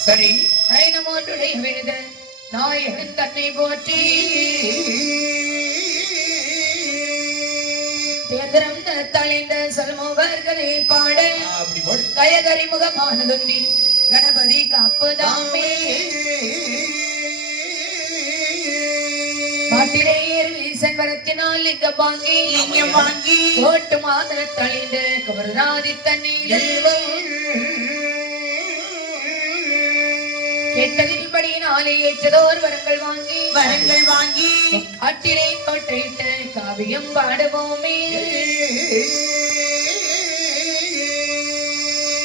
சரி ஐநமோட்டுடைய விழுத நாயகன் தன்னை போற்றி தேர்தரம் தலைந்த சொல்முகர்களை பாட கயகரி முகமானதுண்டி கணபதி காப்பதாமே மாட்டிலேயர் வீசன் வரத்தினால் லிங்க வாங்கி கோட்டு மாதர தளிந்த கவராதி தண்ணீர் கேட்டதில் படியினாலே ஏற்றதோர் வரங்கள் வாங்கி காட்டிலே கோட்டையிட்ட காவியம் பாடுவோமே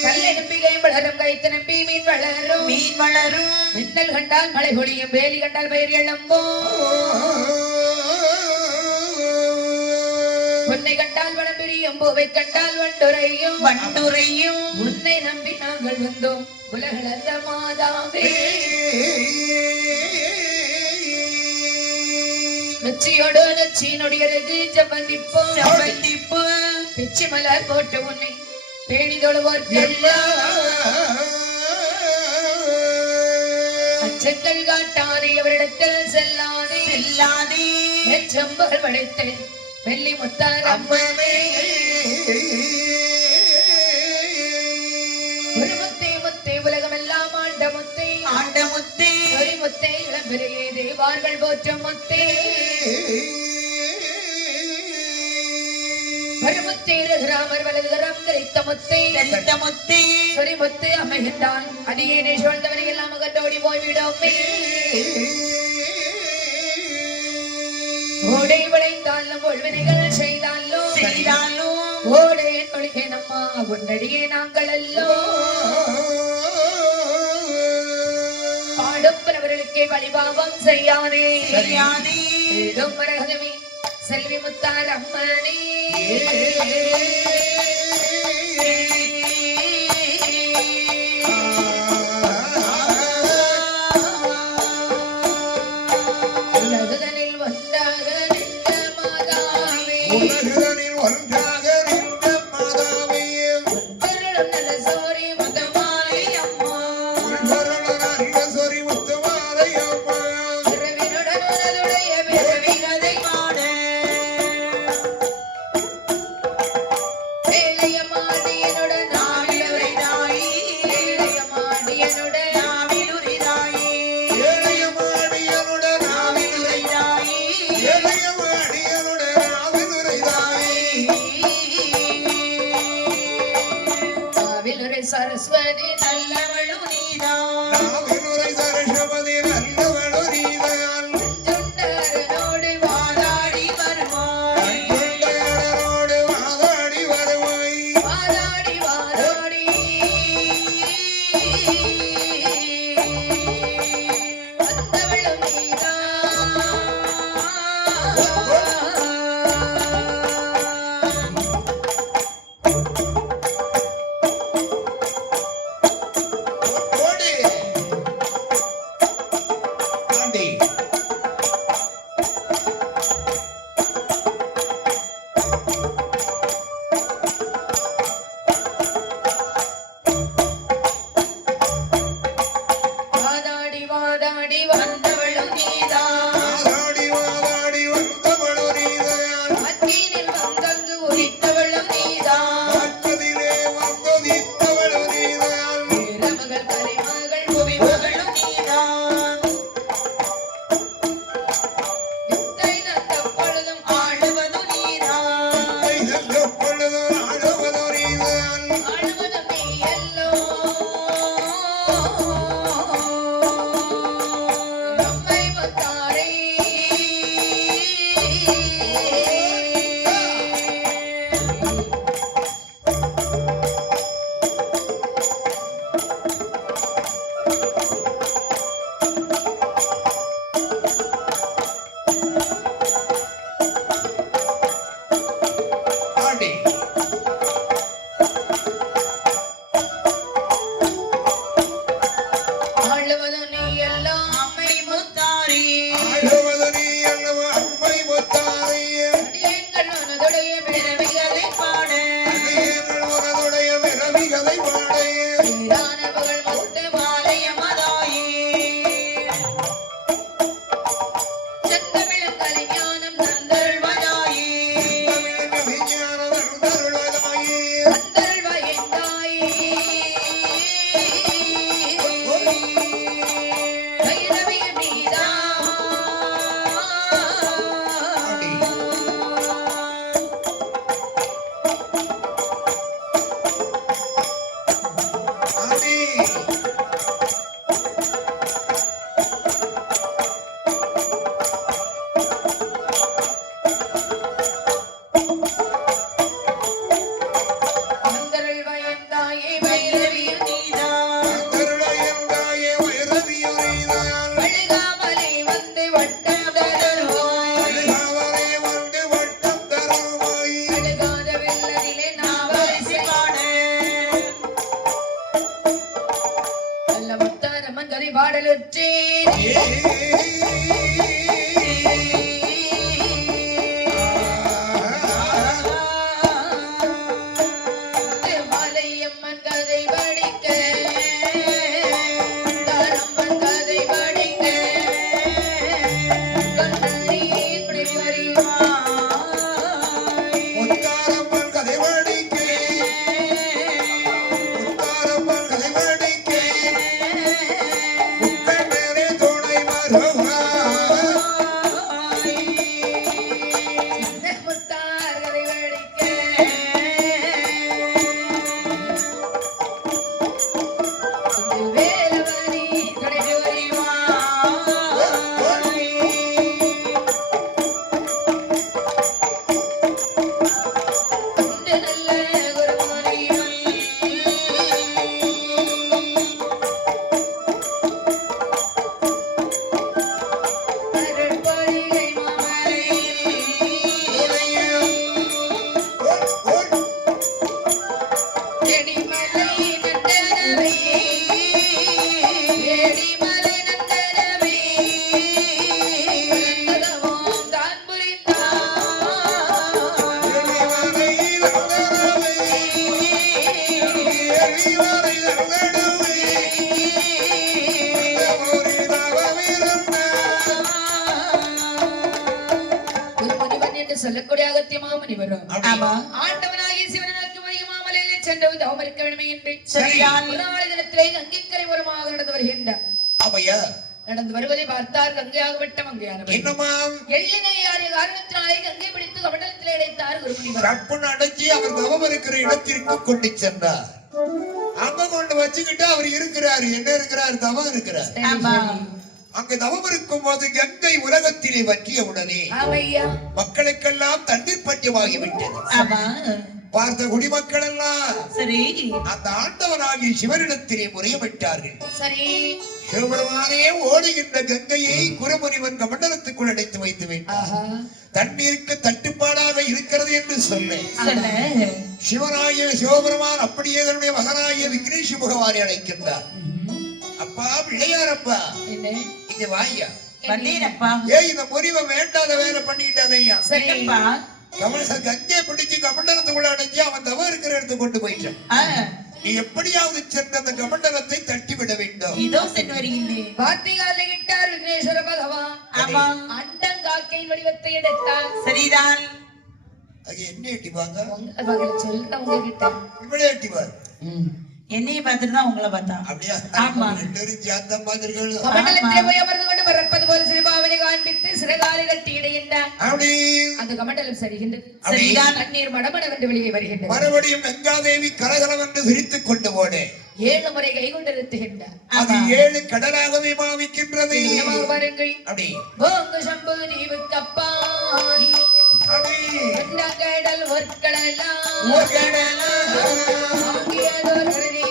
கல்லெடும்பிகை வளரும் கைத்து நம்பி மீன் வளரும் மின்னல் கண்டால் மழை பொழியும் வேலி கண்டால் பயிர் எழம்போ உன்னை கண்டால் வனம் பிரியும் பூவை கண்டால் வண்டுரையும் உன்னை நம்பி நாங்கள் வந்தோம் உலகளந்த மாதாவே நச்சியோடு நச்சி நொடிகிறது ஜபந்திப்போ பிச்சி மலர் போட்டு உன்னை பேணி தொழுவோர் அச்சங்கள் காட்டாதே அவரிடத்தில் செல்லாதே செம்பல் படைத்து வெள்ளி முத்தார் அம்மனே ஒரு முத்தே உலகமெல்லாம் ஆண்ட முத்தே ஒரு முத்தே இளம்பெரியே தேவார்கள் போற்ற முத்தே ஒரு முத்தே ராமர் வலதுகரம் தரித்த முத்தே சொரி முத்தே அமைகின்றான் அடியேனை சூழ்ந்தவரை எல்லாம் அகற்றோடி போய்விடோமே ஓடை விளைந்தாலும் ஒழ்வினைகள் செய்தாலோ ஓடே நொழிகை நம்மா உன்னடியே நாங்கள் அல்லோ பாடும் அவர்களுக்கே வழிபாவம் செய்யாதே மரகதமே செல்வி முத்தார் அம்மனே Hey! சொல்லக்கூடிய அகத்தியமா முனிவர் ஆண்டவனாகிய சிவனுக்கு மகிமாமலையிலே சென்று தவம் இருக்க வேண்டுமே என்று நாளை தினத்திலே கங்கைக்கரை ஓரமாக நடந்து வருகின்றார். நடந்து வருவதை பார்த்தார் கங்கையாகப்பட்ட மங்கையானவர் எள்ளினையாரிய காரணத்தினாலே கங்கை பிடித்து கமண்டலத்திலே இடைத்தார் ஒரு முனிவர். கற்பனை அடைச்சி அவர் தவம் இருக்கிற இடத்திற்கு கொண்டு சென்றார். அங்க கொண்டு வச்சுக்கிட்டு அவர் இருக்கிறார். என்ன இருக்கிறார்? தவம் இருக்கிறார். அங்கு தவம் இருக்கும் போது கங்கை உலகத்திலே வற்றிய உடனே மக்களுக்கெல்லாம் தண்ணீர் பஞ்சமாகிவிட்டது. பார்த்த குடிமக்கள் எல்லாம் சரி அந்த ஆண்டவனாகிய சிவனிடத்திலே முறையிட்டார்கள். சரி சிவபெருமானே ஓடுகின்ற கங்கையை குருமுனிவன் கமண்டலத்துக்குள் அடைத்து வைத்து விட்டார். தண்ணீருக்கு தட்டுப்பாடாக இருக்கிறது என்று சொல்ல சிவனாகிய சிவபெருமான் அப்படியே தன்னுடைய மகனாகிய விக்னேஷ் பகவானை அழைக்கின்றார். அப்பா பிள்ளையாரப்பா இங்க வாய்யா இந்த முறிவை வேண்டாத வேலை பண்ணிட்டாதையா. கங்கை பிடிச்சு கமண்டலத்துக்குள்ள அடைஞ்சு அவன் தவ இருக்கிற இடத்துக்கு கொண்டு போயிட்டான். நீ எப்படியாவது சென்று அந்த கமண்டலத்தை தட்டி விட வேண்டும். இதோ சென்று வருகின்றேன். வார்த்தையாலே இட்டார் விக்னேஸ்வர பகவான். அண்டன் காக்கையின் வடிவத்தை எடுத்தார். சரிதான். அது என்ன எட்டிவாங்க சொல்ற உங்ககிட்ட இவ்வளவு எட்டிவார். என்னைய பார்த்துட்டு தான் உங்களை பார்த்தா. அப்படியா? ஆமா. ஜாத்த மாதிரிகள் கமண்டலத்திலே போய் அமர்ந்து கொண்டு பறப்பது போல சிறுபாவனை காண்பித்து சிறகாலை கட்டி இடையின்றார். அப்படி அந்த கமண்டலம் சரிகின்றது. சரிதான். தண்ணீர் மடமட வந்து வெளியே வருகின்றது. மறுபடியும் கங்காதேவி கரகலம் என்று சிரித்துக் கொண்டு போனே 7 முறை கை கொண்டு நிறுத்துகின்றார். அது 7 கடலாகவே பாவிக்கின்றது. பாருங்கள். அப்படி போங்க சம்பு தீவுக்கப்பால் கடல் ஒற்கடலாம் ஆகியதோர் கடலில்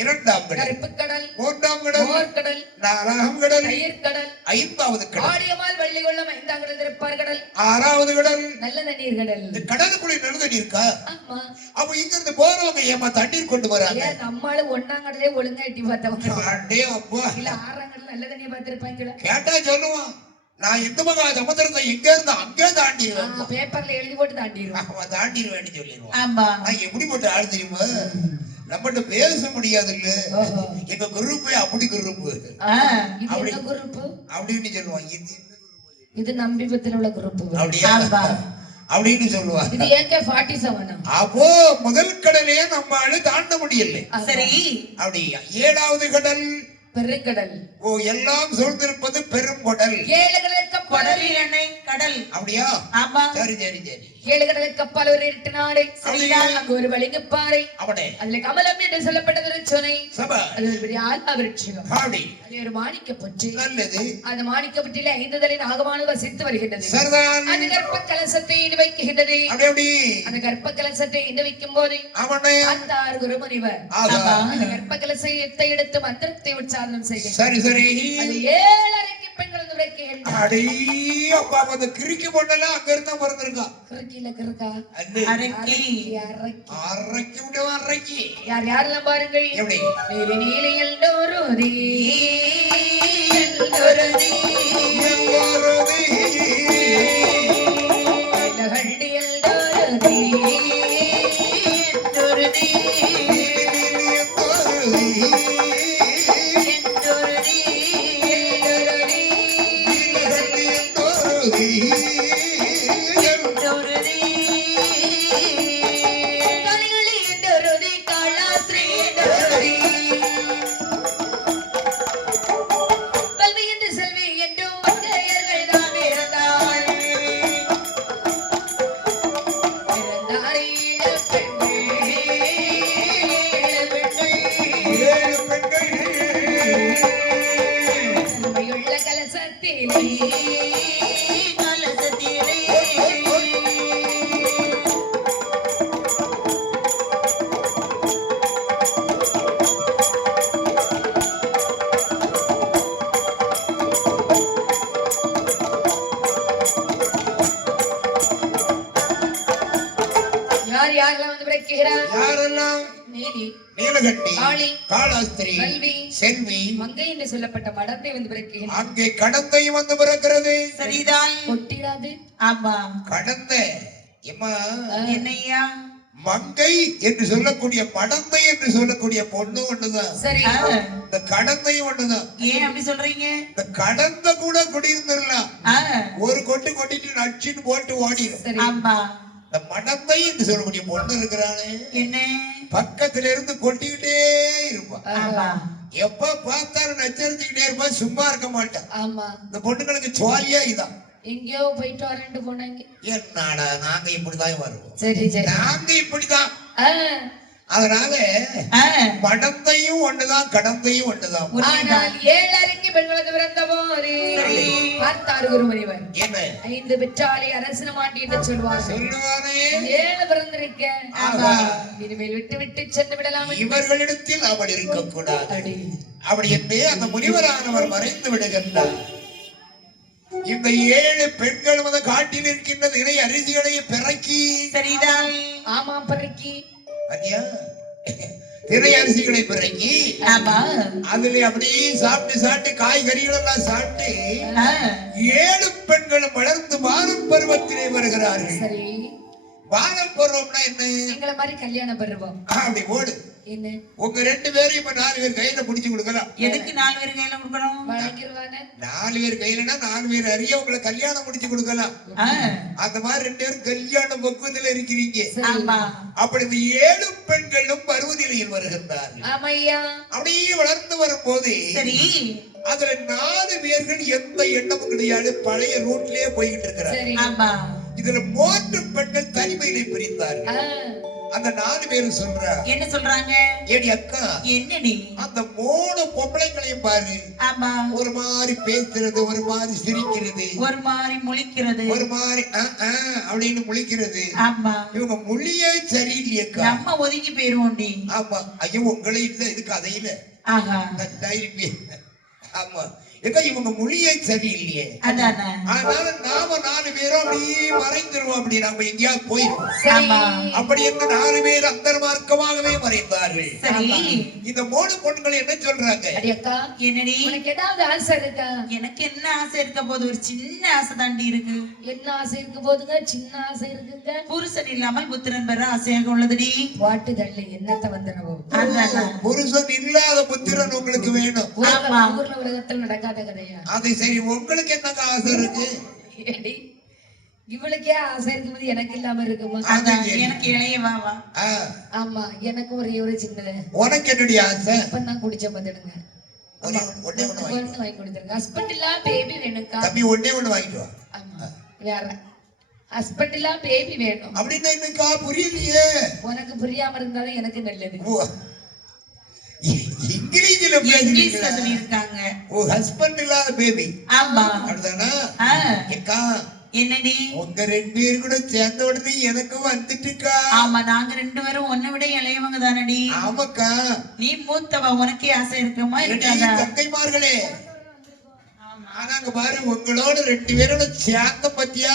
இரண்டாம் கடல் கருப்பு கடல், மூன்றாம் கடல் ஓர்கடல், நாலாம் கடல் தயிர் கடல், ஐந்தாவது கடல் ஆடியமால் வள்ளி கொள்ளும் ஐந்தாம் கடல் திருப்பார் கடல், ஆறாவது கடல் நல்ல தண்ணீர் கடல். இந்த கடலுக்குள்ள நல்ல தண்ணி இருக்கா? ஆமா. அப்ப இங்க இருந்து போறவங்க ஏமா தண்ணீர் கொண்டு வராங்க? ஏன் நம்மால ஒண்ணாம் கடலே ஒழுங்கா எட்டி பார்த்தவங்க அடே அப்பா, இல்ல ஆறாம் கடல் நல்ல தண்ணியை பார்த்திருப்பாங்களா? கேட்டா சொல்லுவான், நான் எந்த மகா சமுத்திரத்தை எங்க இருந்து அங்கே தாண்டிடுவேன், பேப்பர்ல எழுதி போட்டு தாண்டிடுவான். அவன் தாண்டிடுவேன்னு சொல்லிடுவான். ஆமா. நான் எப்படிப்பட்ட ஆள் தெரியுமா? நம்மகிட்ட பேச முடியாது இல்ல, எங்க குரூப் அப்படி குரூப் இது என்ன குரூப் அப்படின்னு சொல்லுவான். இது நம்பிபத்தில் உள்ள குரூப் அப்படியா அப்படின்னு சொல்லுவாங்க. இது ஏகே 47. அப்போ முதல் கடலே நம்மால தாண்ட முடியல. சரி. அப்படியா? ஏழாவது கடல் பெருங்கடல். ஓ, எல்லாம் சூழ்ந்திருப்பது பெரும் கடல். ஏழு கடலுக்கு கடலில் எண்ணெய் கடல். அப்படியா? ஆமா. சரி சரி சரி. ஏழு கடலுக்கு கப்பால் ஒரு இருட்டு நாடை, அங்கு ஒரு வலிங்கப்பாறை, அவனே அதுல கமலம் என்று சொல்லப்பட்டது ஒரு சொனை, சபா அது ஒரு பெரிய ஆல்பா விருட்சம், அப்படி அது ஒரு மாணிக்கப்பட்டு, நல்லது. அந்த மாணிக்கப்பட்டில 5 தலை நாகமானது வசித்து வருகின்றது. சரிதான். அந்த கர்ப்ப கலசத்தை இண்டு வைக்கின்றது. அப்படி அப்படி அந்த கர்ப்ப கலசத்தை இண்டு வைக்கும் போது அவனே அந்த குருமுனிவர் அந்த கர்ப்ப கலசத்தை எடுத்து மந்திரத்தை உச்சாரணம் செய்கிறார். சரி சரி. அது 7 அறைக்கு பெண்கள் வந்து வைக்கின்றார். அடே அப்பா, அந்த கிறுக்கி பொண்ணெல்லாம் அங்க இருந்தா பிறந்திருக்கா. கிறுக்கில கிறுக்கா அரைக்கி அரைக்கி விட அரைக்கி யார் யாரெல்லாம் பாருங்கள். எப்படி? நீலி நீலியல் டோரோதி ஹண்டியல் டோரோதி டோரோதி யாரெல்லாம்? நீலகண்டி, காளாஸ்திரி, செல்வி, மங்கை என்று சொல்லப்பட்ட மடத்தை வந்து பிறக்கிறார். அங்கே கடந்தையும் வந்து பிறக்கிறது. சரிதான். கொட்டிடாது. ஆமா. கடந்த எம்மா என்னையா? மங்கை என்று சொல்லக்கூடிய மடந்தை என்று சொல்லக்கூடிய பொண்ணு ஒண்ணுதான். சரி. இந்த கடந்தையும் ஒண்ணுதான். ஏன் அப்படி சொல்றீங்க? இந்த கடந்த கூட குடியிருந்துடலாம், ஒரு கொட்டு கொட்டிட்டு நச்சுன்னு போட்டு ஓடிடும். ஆமா. இந்த மடந்தை என்று சொல்லக்கூடிய பொண்ணு இருக்கிறானே, என்ன பக்கத்துல இருந்து கொட்டிக்கிட்டே இருப்பான். எப்ப பார்த்தாலும் நச்சரிச்சுக்கிட்டே இருப்பா, சும்மா இருக்க மாட்டான். ஆமா. இந்த பொண்ணுங்களுக்கு ஜாலியா இதான். எங்கேயோ போயிட்டு வரேன்ட்டு போனாங்க. என்னடா நாங்க இப்படிதான் வருவோம். சரி சரி. நாங்க இப்படிதான். அதனால மடந்தையும் ஒண்ணுதான், கடந்தையும் ஒண்ணுதான். ஆனால் 7 அறைக்கு பெண்களுக்கு பிறந்த போது பார்த்தார் குருமுனிவர். என்ன? 5 பெற்றாலே அரசன மாட்டி என்று சொல்வார். சொல்லுவாரே 7 பிறந்திருக்க. இனிமேல் விட்டு விட்டு சென்று விடலாம். இவர்களிடத்தில் அவள் இருக்க கூடாது. அப்படி என்று அந்த முனிவரானவர் மறைந்து விடுகின்றார். இந்த 7 பெண்கள் வந்து காட்டில் இருக்கின்ற இணை அரிசிகளை பிறக்கி. சரிதான். ஆமா, பிறக்கி திரை அரிசிகளை பிறக்கி அதுல அப்படியே சாப்பிட்டு சாப்பிட்டு காய்கறிகள் எல்லாம் சாப்பிட்டு 7 பெண்களும் வளர்ந்து வானம் பருவத்திலே வருகிறார்கள். சரி. வானம் பருவம்னா என்ன? எங்களை மாதிரி கல்யாண பருவம். அப்படி ஓடு. என்ன? உங்க 2 பேரையும் இப்ப 4 பேர் கையில புடிச்சு கொடுக்கலாம். எதுக்கு 4 பேர் கையில கொடுக்கணும்? வழங்கிடுவாங்க. 4 பேர் கையிலனா 4 பேர் அறிய உங்களை கல்யாணம் முடிச்சு கொடுக்கலாம். அந்த மாதிரி 2 பேரும் கல்யாண பக்குவத்துல இருக்கிறீங்க. அப்படி இந்த 7 பெண்களும் பருவநிலையில் வருகின்றார்கள். அப்படியே வளர்ந்து வரும்போது அதுல 4 பேர்கள் எந்த எண்ணமும் கிடையாது, பழைய ரூட்லயே போய்கிட்டு இருக்கிறாங்க. இதுல 3 பெண்கள் தனிமையிலே பிரிந்தார்கள். அந்த 4 பேரும் சொல்றா என்ன சொல்றாங்க? ஏடி அக்கா என்னடி? அந்த 3 பொம்பளைங்களையும் பாரு. ஆமா. ஒரு மாதிரி பேசுறது, ஒரு மாதிரி சிரிக்கிறது, ஒரு மாதிரி முழிக்கிறது, ஒரு மாதிரி அப்படின்னு முழிக்கிறது. ஆமா. இவங்க மொழியே சரியில்லையக்கா. நம்ம ஒதுங்கி போயிருவோம்டி. ஆமா. ஐயோ உங்களே இல்ல இது கதையில. ஆஹா. ஆமா. ஏக்கா இவங்க மொழியே சரியில்லையே. அதானே. அதனால நாம 4 பேரும் அப்படியே மறைந்துருவோம். அப்படி நாம எங்கேயாவது போயிருவோம். ஆமா. அப்படி என்று 4 பேர் அந்தர்மார்க்கமாகவே மறைந்தார்கள். சரி. இந்த 3 பொண்ணுகள் என்ன சொல்றாங்க? அக்கா என்னடி? உனக்கு ஏதாவது ஆசை இருக்கா? எனக்கு என்ன ஆசை இருக்க போது? ஒரு சின்ன ஆசை தாண்டி இருக்கு. என்ன ஆசை இருக்க போதுங்க? சின்ன ஆசை இருக்குங்க. புருஷன் இல்லாமல் புத்திரன் பெற ஆசையாக உள்ளதுடி. வாட்டு தள்ளி என்னத்த வந்துடவும். புருஷன் இல்லாத புத்திரன் உங்களுக்கு வேணும். ஊர்ல உலகத்தில் நடக்காத கதையா? அது சரி. உங்களுக்கு என்னங்க ஆசை இருக்கு? இவளுக்கே ஆசை இருக்கும்போது எனக்கு இல்லாம இருக்குமா? எனக்கு இளையவாவா? ஆமா. எனக்கு ஒரு சின்னது. உனக்கு என்னுடைய ஆசை? இப்பதான் குடிச்ச வந்துடுங்க. வாங்கி கொடுத்துருங்க. ஹஸ்பண்ட் இல்ல பேபி வேணும்க்கா. தம்பி ஒண்ணே வாங்கிட்டு வா. ஆமா. வேற ஹஸ்பண்ட் இல்ல பேபி வேணும். அப்படின்னா என்னக்கா புரியலையே? உனக்கு புரியாம இருந்தாலும் எனக்கு நல்லது. இங்கிலீஷ்ல சொல்லிருக்காங்க. ஓ ஹஸ்பண்ட் இல்லாத பேபி. ஆமா. அதுதானா? ஏக்கா என்னடி? உங்க 2 பேரும் கூட சேர்ந்த உடனே எனக்கு வந்துட்டுக்கா. ஆமா. நாங்க 2 பேரும் உன்னை விட இளையவங்க தானடி. ஆமாக்கா. நீ மூத்தவ. உனக்கே ஆசை இருக்குமா? இருக்காதா? தங்கைமார்களே. ஆனாங்க பாரு உங்களோட 2 பேரோட சேர்ந்த பத்தியா?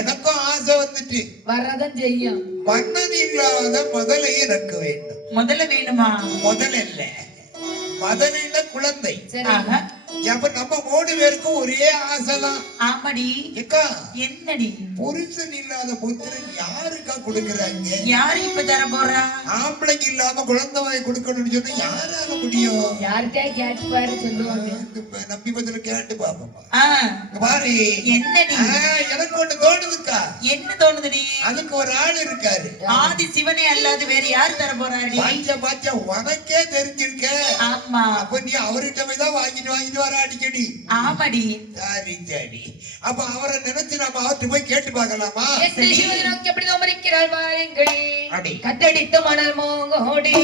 எனக்கும் ஆசை வந்துட்டு வரதான் செய்யும். மன்னன் இல்லாத முதல்ல எனக்கு வேண்டும். முதல்ல வேணுமா? முதல்ல இல்ல, முதல்ல குழந்தை. சரி. அப்ப நம்ம 3 பேருக்கும் ஒரே ஆசைதான். ஆமாடி. ஏக்கா என்னடி? புருஷன் இல்லாத புத்திரன் யாருக்கா கொடுக்கறாங்க? யாரு இப்ப தர போறா? ஆம்பளைக்கு இல்லாம குழந்தை வாங்கி கொடுக்கணும்னு சொன்னா யாரால முடியும்? யார்கிட்ட கேட்டு பாரு சொல்லுவாங்க. நம்பி பதில கேட்டு பாப்போம். பாரு. என்னடி? எனக்கு ஒண்ணு தோணுதுக்கா. என்ன தோணுதுடி? அதுக்கு ஒரு ஆள் இருக்காரு. ஆதி சிவனே அல்லாது வேற யாரு தர போறாடி? பாத்தியா உனக்கே தெரிஞ்சிருக்க. ஆமா. அப்ப நீ அவர்கிட்ட போய் தான் வாங்கிட்டு வர அடிக்கடி. ஆமாடி. சரி சரி. அப்ப அவரை நினைச்சு நம்ம அவர்கிட்ட போய் கேட்டு பார்க்கலாமா? எப்படிதான் மறிக்கிறாள் பாருங்களே. கத்தடித்து மணல் மோகோடி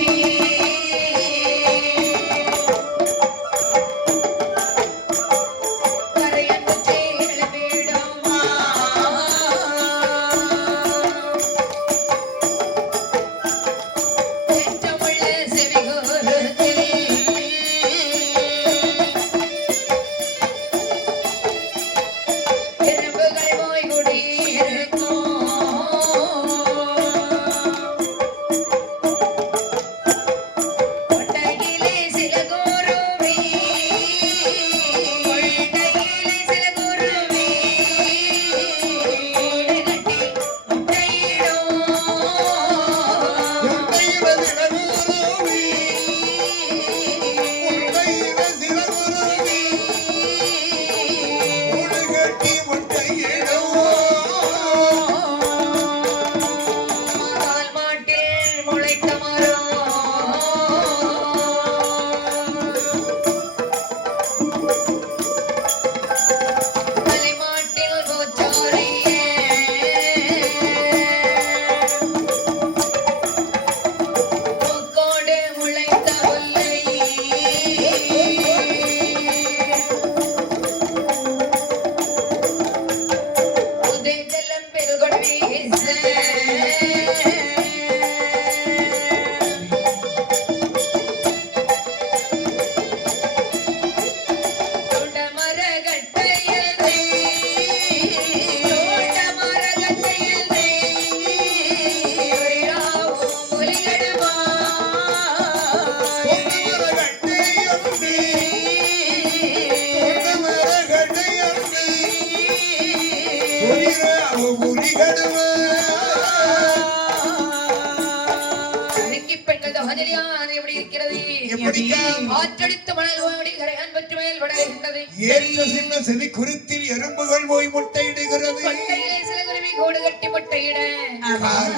செவி குறித்தில் எறும்புகள் போய் முட்டையிடுகிறது.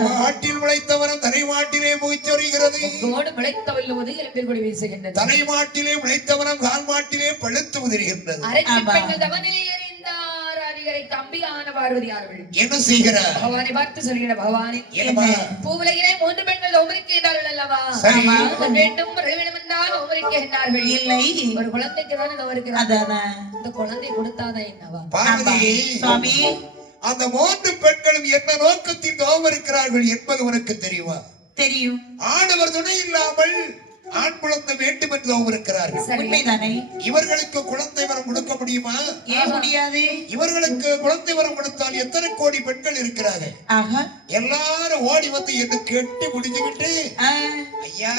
மாட்டில் முளைத்தவரம் தரை மாட்டிலே மூச்சொறிகிறது. தரை மாட்டிலே முளைத்தவரம் கால் மாட்டிலே பழுத்து உதிர்கின்றது. அடுத்து அம்பிகான பார்வதியார்கள் என்ன செய்கிறார்? பகவானை பார்த்து சொல்கிற பகவானே, என்னம்மா? பூவுலகிலே 3 பெண்கள் தௌமரிக்கிறார்கள் அல்லவா? சரி. ஒன்று வேண்டும் என்றால் தௌமரிக்கிறார்கள். இல்லை, ஒரு குழந்தைக்கு தானே தௌமரிக்கிறார். அதானே. இந்த குழந்தை கொடுத்தாதான் என்னவா? பார்வதி, சுவாமி, அந்த 3 பெண்களும் என்ன நோக்கத்தில் தவம் இருக்கிறார்கள் என்பது உனக்கு தெரியுமா? தெரியும். ஆடவர் துணை இல்லாமல் ஆண் குழந்தை வேண்டும் என்று தவம் இருக்கிறார்கள். உண்மைதானே? இவர்களுக்கு குழந்தை வரம் கொடுக்க முடியுமா? ஏன் முடியாது? இவர்களுக்கு குழந்தை வரம் கொடுத்தால் எத்தனை கோடி பெண்கள் இருக்கிறார்கள்? ஆஹா. எல்லாரும் ஓடி வந்து என்ன கேட்டு முடிஞ்சுக்கிட்டு, ஐயா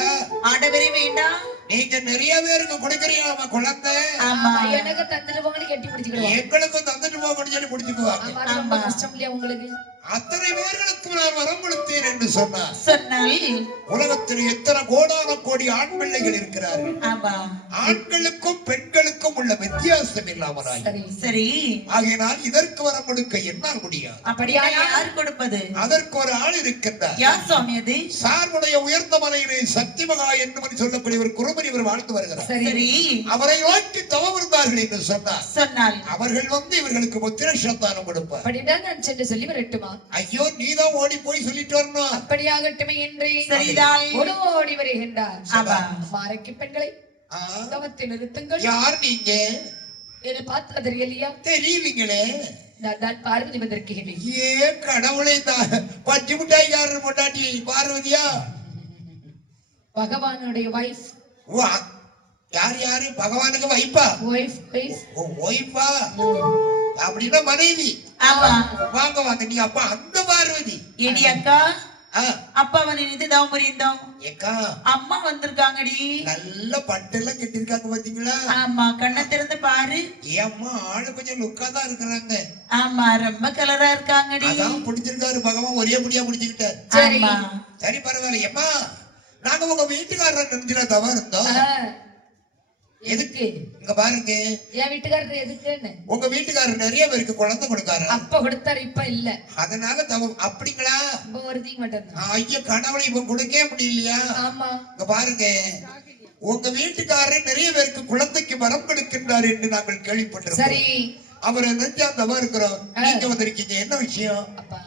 ஆடவரே வேண்டாம், நீங்க நிறைய பேருக்கு கொடுக்கறீங்களாமா குழந்தை, ஆமா, எனக்கு தந்துட்டு போங்கன்னு கட்டி பிடிச்சுக்கிடுவோம். எங்களுக்கும் தந்துட்டு போகணும்னு சொல்லி முடிச்சுக்குவாங்க. ரொம்ப கஷ்டம் இல்லையா உங்களுக்கு? அத்தனை பேர்களுக்கு நான் வரம் கொடுத்தேன் என்று சொன்னார். சொன்னால் உலகத்தில் எத்தனை கோடான கோடி ஆண் பிள்ளைகள் இருக்கிறார்கள். ஆமா, ஆண்களுக்கும் பெண்களுக்கும் உள்ள வித்தியாசம் இல்லாமலாய். சரி, ஆகையினால் இதற்கு வரம் கொடுக்க என்னால் முடியாது. அப்படியா? யார் கொடுப்பது? அதற்கு ஒரு ஆள் இருக்கின்றார். யார் சுவாமி அது? சார்புடைய உயர்ந்த மலையிலே சக்தி மகா என்று சொல்லக்கூடிய ஒரு குருமணி இவர் வாழ்ந்து வருகிறார். சரி, அவரை நோக்கி தவம் இருந்தார்கள் என்று சொன்னார். சொன்னால் அவர்கள் வந்து இவர்களுக்கு முத்திரை சந்தானம் கொடுப்பார். அப்படிதான் நான் சென்று சொல்லி வரட்டுமா? ஐயோ, நீதான் ஓடி போய் சொல்லிட்டு வரணும். அப்படியாகட்டுமே என்று சரிதான். ஓடி வருகின்றார். ஆமா. மாரைக்கு பெண்களை தவத்தில் நிறுத்துங்கள். யார் நீங்க? என்னை பார்த்தா தெரியலையா? தெரியலீங்களே. நான் தான் பார்வதி வந்திருக்கிறேன். ஏ கடவுளை, பச்சை மிட்டாய்க்காரர் பொண்டாட்டி பார்வதியா? பகவானுடைய வைஃப். யார் யாரு? பகவானுக்கு வைப்பா? Wife wife. ஒய்ஃபா? அப்படின்னா மனைவி. ஆமா, வாங்க வாங்க. நீ அப்பா அந்த பார்வதி? ஏடி அக்கா, அப்பாவை நினைத்து தவம் புரிந்தோம். ஏக்கா, அம்மா வந்திருக்காங்கடி. நல்ல பட்டெல்லாம் கட்டிருக்காங்க பாத்தீங்களா? ஆமா, கண்ணை திறந்து பாரு. ஏம்மா, ஆளு கொஞ்சம் லுக்கா தான் இருக்கிறாங்க. ஆமா, ரொம்ப கலரா இருக்காங்கடி. அதான் பிடிச்சிருக்காரு பகவான், ஒரே முடியா பிடிச்சுக்கிட்டார். ஆமா, சரி பரவாயில்ல. ஏம்மா, நாங்க உங்க வீட்டுக்காரர் நினைச்சுல தவறு இருந்தோம். எதுக்கு? இங்க பாருங்க, என் வீட்டுக்காரர் எதுக்குன்னு. உங்க வீட்டுக்காரர் நிறைய பேருக்கு குழந்தை கொடுக்காரு. அப்ப கொடுத்தாரு, இப்ப இல்ல. அதனால தவம். அப்படிங்களா? இப்ப வருதிக்க மாட்டேன். ஐயோ, கணவனை இப்ப கொடுக்கவே முடியலையா? ஆமா. இங்க பாருங்க, உங்க வீட்டுக்காரர் நிறைய பேருக்கு குழந்தைக்கு வரம் கொடுக்கின்றார் என்று நாங்கள் கேள்விப்பட்டிருக்கோம். சரி, அவரை நினைச்சா தவறு இருக்கிறோம். நீங்க வந்திருக்கீங்க, என்ன விஷயம்? அப்பா,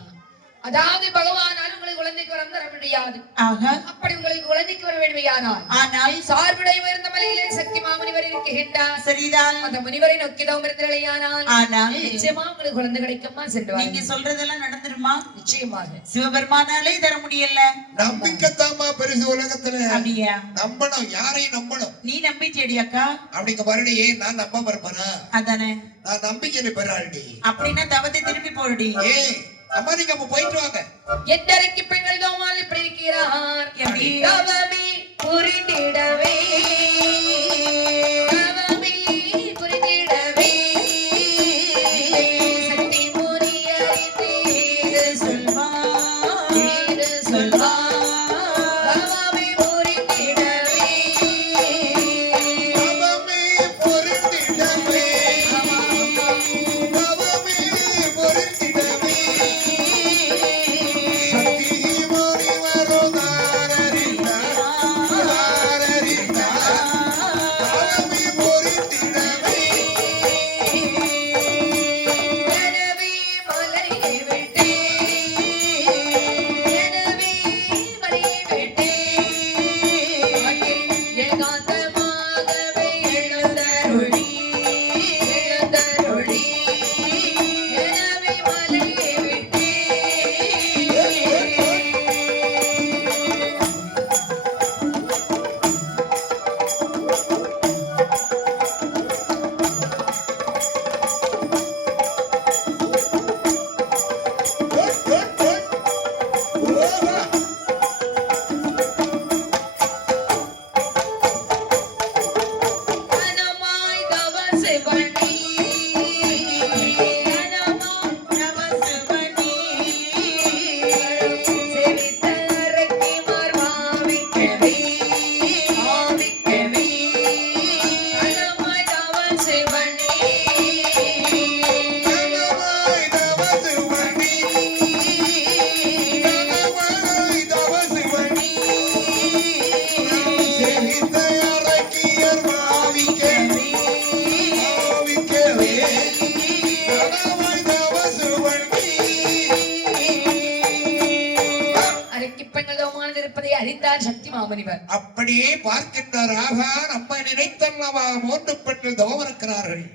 அதாவது பகவானால் உங்களுக்கு குழந்தைக்கு வரம் தர முடியாது. ஆஹா. அப்படி உங்களுக்கு குழந்தைக்கு வர வேண்டுமையானால், ஆனால் சார்புடைய உயர்ந்த மலையிலே சக்தி மாமுனிவர் இருக்கின்றார். சரிதான். அந்த முனிவரை நோக்கி தவம் இருந்தலையானால் ஆனால் நிச்சயமா உங்களுக்கு குழந்தை கிடைக்குமா? சென்று நீங்க சொல்றதெல்லாம் நடந்துருமா? நிச்சயமாக. சிவபெருமானாலே தர முடியல. நம்பிக்கைத்தாமா பெருசு உலகத்துல. அப்படியா? நம்பணும், யாரையும் நம்பணும். நீ நம்பிச்சேடி அக்கா? அப்படிங்க பாருடி, நான் நம்பாம இருப்பேனா? அதானே. நான் நம்பிக்கை பெறாள்டி. அப்படின்னா தவத்தை திருப்பி போடுடி. அம்மா, நீங்க அப்ப போயிட்டு வாங்க. எத்தரைக்கு பெண்கள் தோமால் இப்படி இருக்கிறார். எப்படி? தவமே புரிந்திடவே, தவமே புரிந்திடவே, சக்தி முறியறிந்தே சொல்வார், சொல்வார். தவமே புரிந்திடவே, தவமே பொருந்திடவே, தவமே பொருந்திடவே, சக்தி முறிவரோ தாரரிதா, தாரரிதா. மாமுனிவர். அப்படியே பார்க்கின்றார். ஆகா, நம்ம நினைத்தல்லவா 3 பெண்கள் தவம் இருக்கிறார்கள்,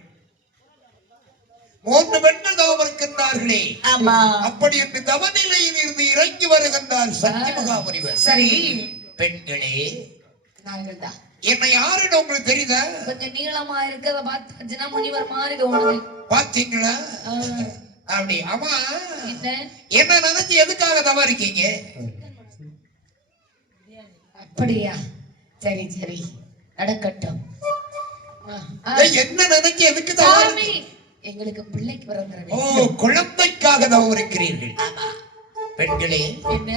3 பெண்கள் தவம் இருக்கின்றார்களே. ஆமா. அப்படி என்று தவநிலையில் இருந்து இறங்கி வருகின்றார் சக்தி மகாமுனிவர். சரி. பெண்களே, நாங்கள் தான். என்னை யாருன்னு உங்களுக்கு தெரியுதா? கொஞ்சம் நீளமா இருக்கிறத பார்த்து முனிவர் மாதிரி தோணுது. பாத்தீங்களா? அப்படி. ஆமா, என்ன நினைச்சு எதுக்காக தவறு இருக்கீங்க? அப்படியா? சரி சரி, நடக்கட்டும். என்ன நினைச்சு எதுக்கு தவறு? எங்களுக்கு பிள்ளைக்கு பிறந்தது. ஓ, குழந்தைக்காக தவறு இருக்கிறீர்கள். பெண்களே, என்ன?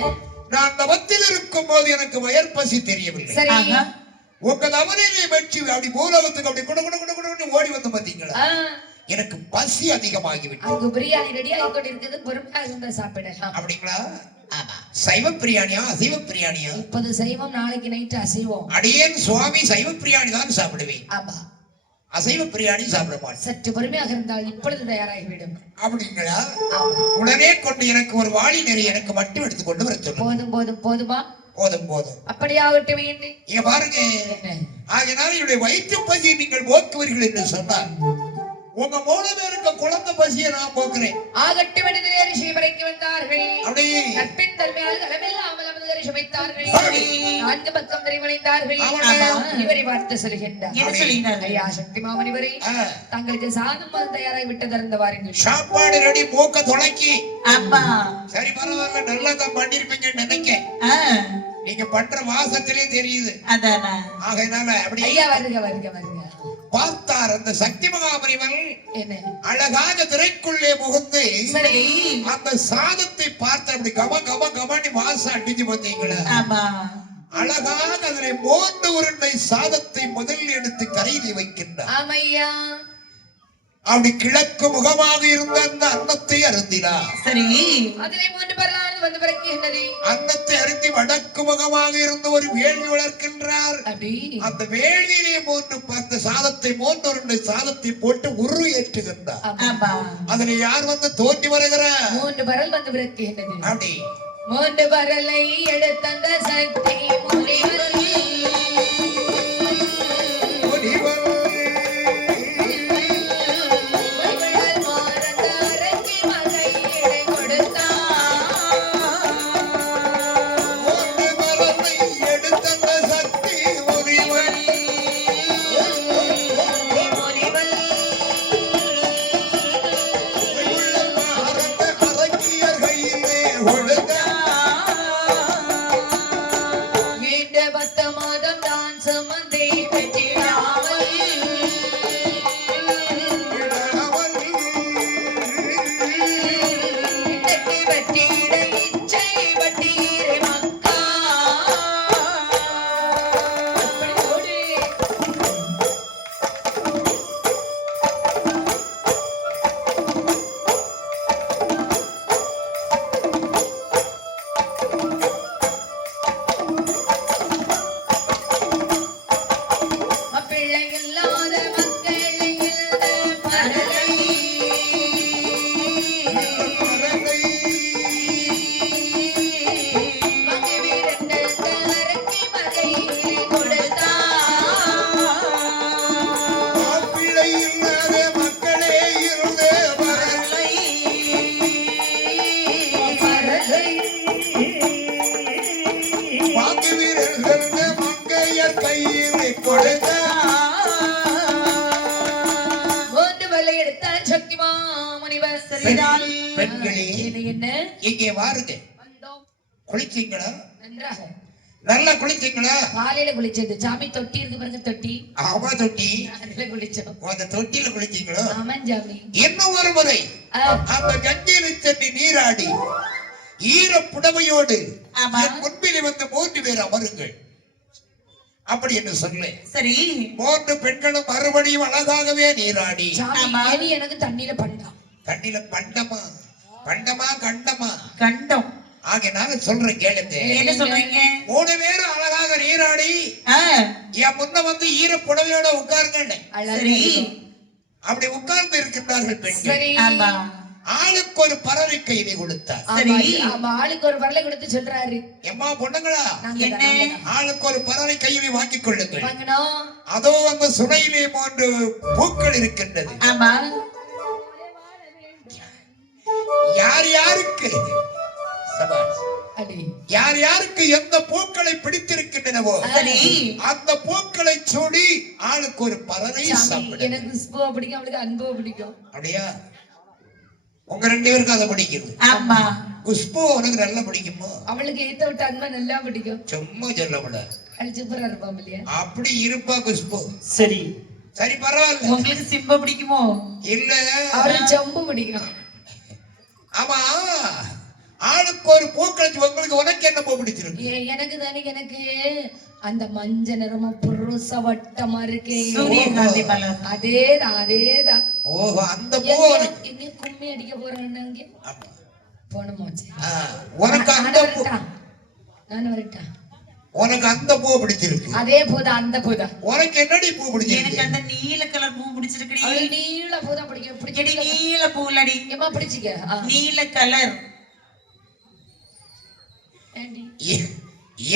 நான் தவத்தில் இருக்கும் போது எனக்கு வயற்பசி தெரியவில்லை. சரி. உங்க தவறிலே வெற்றி அப்படி பூலோகத்துக்கு அப்படி குட குட குட குட ஓடி வந்து பாத்தீங்களா? எனக்கு பசி அதிகமாகிவிட்டது. அங்க பிரியாணி ரெடி ஆகி கொண்டிருக்குது, பொறுமையாக இருந்தா சாப்பிடலாம். அப்படிங்களா? ஆமா. சைவ பிரியாணியா அசைவ பிரியாணியா? இப்போது சைவம், நாளைக்கு நைட்டு அசைவம். அடியேன் சுவாமி சைவ பிரியாணி தான் சாப்பிடுவேன். ஆமா, அசைவ பிரியாணி சாப்பிட மாட்டேன். சற்று பொறுமையாக இருந்தால் இப்பொழுது தயாராகிவிடும். அப்படிங்களா? உடனே கொண்டு எனக்கு ஒரு வாளி நிறைய எனக்கு மட்டும் எடுத்து கொண்டு வர சொல்லுங்க. போதும் போதும் போதுமா? போதும் போதும். அப்படியாகட்டும். இங்க பாருங்க, ஆகையினால என்னுடைய வயிற்று பசியை நீங்கள் போக்குவீர்கள் என்று சொன்னார். உங்க மூலமே இருக்க குழந்தை பசியை நான் போக்குறேன். ஆகட்டும் என்று ரிஷிமரைக்கு வந்தார்கள். அப்படி கற்பின் தன்மையால் அளவில்லாமல் அமர்ந்து ரிஷமித்தார்கள். 4 பக்கம் திரிவளைந்தார்கள். இவரை பார்த்து சொல்கின்றார், ஐயா சக்தி மாமுனிவரே, தங்களுக்கு சாதம் தயாராகி விட்டது, இருந்த வாருங்கள். சாப்பாடு ரெடி, மூக்க துளைக்கி. அப்பா சரி, பரவாயில்ல, நல்லா தான் பண்ணிருப்பீங்கன்னு நினைக்கிறேன். நீங்க பண்ற வாசத்திலே தெரியுது. அதானே? ஆகையினால அப்படி. ஐயா வருக வருக வருக. பார்த்தார் அந்த சக்தி மகாமுனிவர் என்ன அழகாக திரைக்குள்ளே புகுந்து சரி அந்த சாதத்தை பார்த்து அப்படி கம கம கமனி வாசம் அடிச்சு பார்த்தீங்களா? ஆமா. அழகாக அதிலே 3 உருண்டை சாதத்தை முதலில் எடுத்து கரையிலே வைக்கின்றார். ஆமையா. அப்படி கிழக்கு முகமாக இருந்த அந்த அன்னத்தை அருந்தினார். சரி. அதிலே 3 பரலானது வந்து பிறக்கின்றது. அன்னத்தை அருந்தி வடக்கு முகமாக இருந்து ஒரு வேள்வி வளர்க்கின்றார். அந்த வேள்வியிலே 3 சாதத்தை 3 உருண்டை சாதத்தை போட்டு உரு ஏற்றுகின்றார். அதில் யார் வந்து தோன்றி வருகிறார்? 3 பரல் வந்து பிறக்கின்றது. அப்படி 3 பரலை எடுத்தந்த சக்தி முனிவர் இங்கே வாருங்க. குளிச்சீங்களா? நல்லா குளிச்சீங்களா? காலையில குளிச்சது. சாமி தொட்டி இருக்கு பாருங்க, தொட்டி. ஆமா, தொட்டி. அதுல குளிச்சோம். அந்த தொட்டியில குளிச்சீங்களா? ஆமா சாமி. இன்னும் ஒரு முறை அந்த கங்கையில் சென்று நீராடி ஈர புடவையோடு முன்பிலே வந்து 3 பேர் அமருங்கள் அப்படி என்று சொல்ல. சரி. 3 பெண்களும் மறுபடியும் அழகாகவே நீராடி. எனக்கு தண்ணியில பண்டம். தண்ணியில பண்டமா? பண்டமா கண்டமா? கண்டம். ஆகையினால சொல்றேன் கேளுங்க. என்ன சொல்றீங்க? 3 பேரும் அழகாக நீராடி என் முன்ன வந்து ஈர புடவையோட உட்காருங்க. சரி. அப்படி உட்கார்ந்து இருக்கின்றார்கள் பெண்கள். ஆளுக்கு ஒரு பறவை கையிலே கொடுத்தார். சரி. ஆமா, ஆளுக்கு ஒரு வரலை கொடுத்து சொல்றாரு, எம்மா பொண்ணுங்களா, என்ன? ஆளுக்கு ஒரு பறவை கையிலே வாங்கிக் கொள்ளுங்கள். வாங்கணும். அதோ அந்த சுனையிலே 3 பூக்கள் இருக்கின்றது. ஆமா. யார் யாருக்கு சபாஷ். அடி யார் யாருக்கு எந்த பூக்களை பிடித்திருக்கின்றனவோ சரி. அந்த பூக்களை சூடி ஆளுக்கு ஒரு பறவை சாமி, சாப்பிடு. எனக்கு குஷ்புவை பிடிக்கும், அவளுக்கு அன்புவை பிடிக்கும். அப்படியா? உங்க 2 பேருக்கும் அதை பிடிக்குது. ஆமா. குஷ்பு உனக்கு நல்லா பிடிக்குமோ? அவளுக்கு ஏத்த விட்டு அன்பை நல்லா பிடிக்கும். சும்மா சொல்லக்கூடாது. அது சூப்பரா இருப்பான் இல்லையா? அப்படி இருப்பா குஷ்பு. சரி. சரி பரவாயில்ல. உங்களுக்கு சிம்ப பிடிக்குமோ? இல்ல அவளுக்கு செம்பு பிடிக்கும். ஆமா, ஆளுக்கு ஒரு பூக்களை உங்களுக்கு உனக்கு என்ன பூ பிடிச்சிருக்கு? எனக்கு தானே, எனக்கு அந்த மஞ்ச நிறமா புருச வட்டமா இருக்கே, சூரியகாந்தி மலர். அதேதான் அதேதான். ஓஹோ, அந்த பூ உனக்கு. எங்க கும்மி அடிக்க போறேன் அங்கே ஆமா. போனமாச்சு. உனக்கு அந்த பூ, நான் வரட்டா? உனக்கு அந்த பூ பிடிச்சிருக்கு. அதே பூதான், அந்த பூதான். உனக்கு என்னடி பூ எனக்கு பிடிச்சிருக்கு? அந்த நீல கலர் பூ பிடிச்சிருக்குடி. அவளுக்கு நீல பூதான் பிடிக்கும். எடி பிடிச்சடி நீல பூலடி. ஏமா பிடிச்சிக்க. நீல கலர்.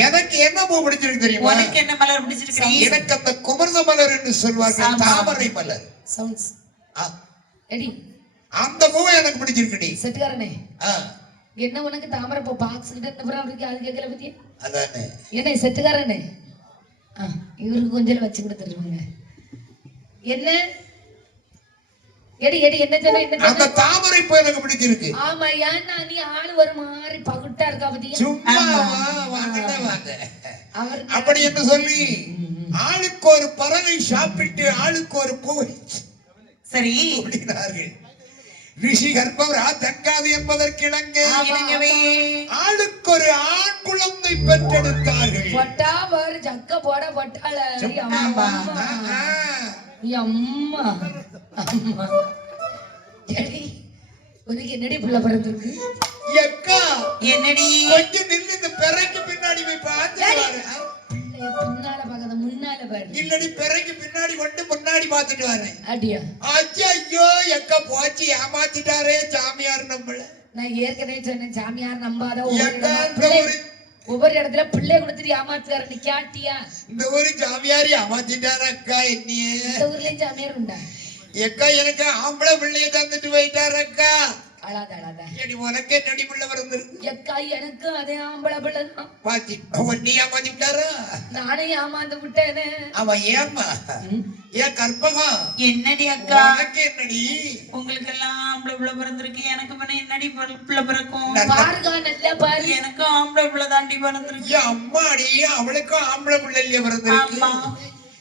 எனக்கு என்ன பூ பிடிச்சிருக்கு தெரியுமா? உனக்கு என்ன மலர் பிடிச்சிருக்குடி? எனக்கு அந்த குமர்ந்த மலர் என்று சொல்வார்கள், ஆமா. தாமரை மலர். சவுண்ட்ஸ் ஆ, எடி அந்த பூவை எனக்கு பிடிச்சிருக்குடி. செட்டுக்காரனே, ஆ, என்ன உனக்கு தாமரை பூ பாக்ஸ் கிட்ட இந்த இருக்கு, அது கேட்கல பத்தியா? அதானே. என்ன செட்டுக்காரனே, இவருக்கு கொஞ்சம் வச்சு கொடுத்துருவாங்க. என்ன எடி எடி என்ன சொன்ன, என்ன அந்த சொன்ன? தாமரை பூ எனக்கு பிடிச்சிருக்கு. ஆமா, ஏன்னா நீ ஆளு ஒரு மாதிரி பகுட்டா இருக்கா பத்தியா? சும்மா ஆமா. வாங்கடா வாங்க. அவர் அப்படி என்று சொல்லி ஆளுக்கு ஒரு பறவை சாப்பிட்டு ஆளுக்கு ஒரு பூவை சரி. சூடினார்கள். ரிஷி கர்ப்பவரா தங்காது என்பதற்கிணங்க இணங்கவே ஆளுக்கு ஒரு ஆண் குழந்தை பெற்றெடுத்தார்கள். பொட்டா பாரு, ஜக்க போட பொட்டாள. ஆமா. அம்மா அம்மா எடி, உனக்கு என்னடி புள்ள பிறந்திருக்கு? எக்கா, என்னடி? கொஞ்சம் நில்லு, இந்த பிறைக்கு பின்னாடி போய் பார்த்து வாரு. பிள்ளைய பின்னால பாக்காத, முன்னால பாரு. இல்லடி, பிறைக்கு பின்னாடி கொண்டு முன்னாடி பார்த்துட்டு வரேன். அடியா, ஐயோ எக்கா போச்சு, ஏமாத்திட்டாரே சாமியார் நம்மள. நான் ஏற்கனவே சொன்னேன், சாமியார் நம்பாத. எக்கா, ஒவ்வொரு இடத்துல பிள்ளை கொடுத்துட்டு ஏமாத்துறாரு, நீ கேட்டியா? இந்த ஒரு சாமியார் ஏமாத்திட்டார அக்கா. என்னையே இந்த ஊர்லயும் சாமியார் உண்டா? எக்கா, எனக்கு ஆம்பளை பிள்ளைய தந்துட்டு போயிட்டாரு அக்கா. அழாத அழாத. எடி, உனக்கு என்னடி பிள்ளை பிறந்திருக்கு? எக்கா, எனக்கு அதே ஆம்பளை பிள்ளை தான். பாத்தி ஒன்னி ஏமாத்தி விட்டாரா? நானே ஏமாந்து விட்டேனே. அவன் ஏமா ஏன் கற்பகம்? என்னடி அக்கா? உனக்கு என்னடி? உங்களுக்கு எல்லாம் ஆம்பளை பிள்ளை பிறந்திருக்கு, எனக்கு பண்ண என்னடி பிள்ளை பிறக்கும்? பாருக்கா, நல்லா பாரு. எனக்கு ஆம்பளை பிள்ளை தாண்டி பிறந்திருக்கு. ஏன் அம்மாடி, அவளுக்கும் ஆம்பளை பிள்ளை இல்லையா பிறந்திருக்கு? ஆமா.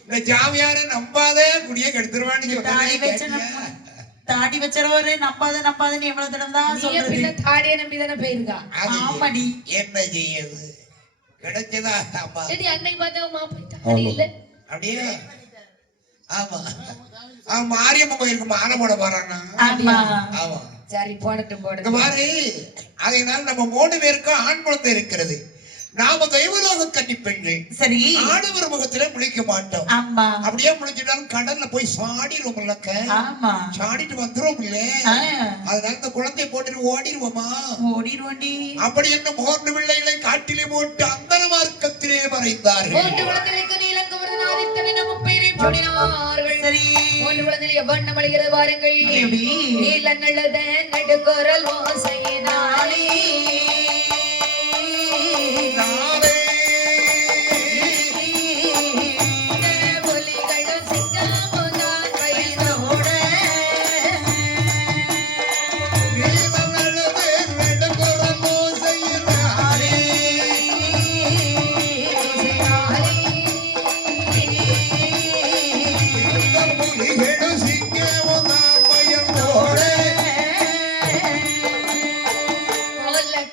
இந்த ஜாமியார நம்பாத, குடிய கெடுத்துருவான்னு தாடி வச்ச சொன்னாங்க. தாடி வச்சவரு நம்பாதன்னு எவ்வளவு தடவை தான் நீ சொல்றது? பின்ன தாடியை நம்பி தானே போயிருக்கா? ஆமாடி. என்ன செய்யுது, கிடைச்சதா? ஆமா. சரி, அன்னைக்கு பார்த்தா மாப்பிள்ளை தாடி இல்ல. அப்படியே ஆமா. அவன் மாரியம்மன் கோயிலுக்கு மாலை போட போறானா? ஆமா. ஆமா. சரி, போடட்டும் இங்க போடட்டும். பாரு, அதனால நம்ம 3 பேருக்கும் ஆண் குழந்தை இருக்கிறது. நாம தெய்வலோக கன்னி பெண்கள். சரி. ஆடவர் முகத்துல முழிக்க மாட்டோம். ஆமா. அப்படியே முழிச்சிட்டாலும் கடல்ல போய் சாடிடுவோம் இல்லக்க. ஆமா. சாடிட்டு வந்துரும் இல்ல. அதனால இந்த குழந்தைய போட்டுட்டு ஓடிடுவோமா? ஓடிடுவோண்டி. அப்படி என்ன 3 பிள்ளைகளை காட்டிலே போட்டு அந்தர மார்க்கத்திலே மறைந்தார்கள். 3 குழந்தைகளுக்கு நீலங்கவரன் ஆதித்தனை நம்ம பேரை சொன்னார்கள். சரி. 3 குழந்தைகள் எவ்வண்ணம் மலைகிறது பாருங்கள். எப்படி? நீல நல்லத நடுக்குரல் ஓசையினாலே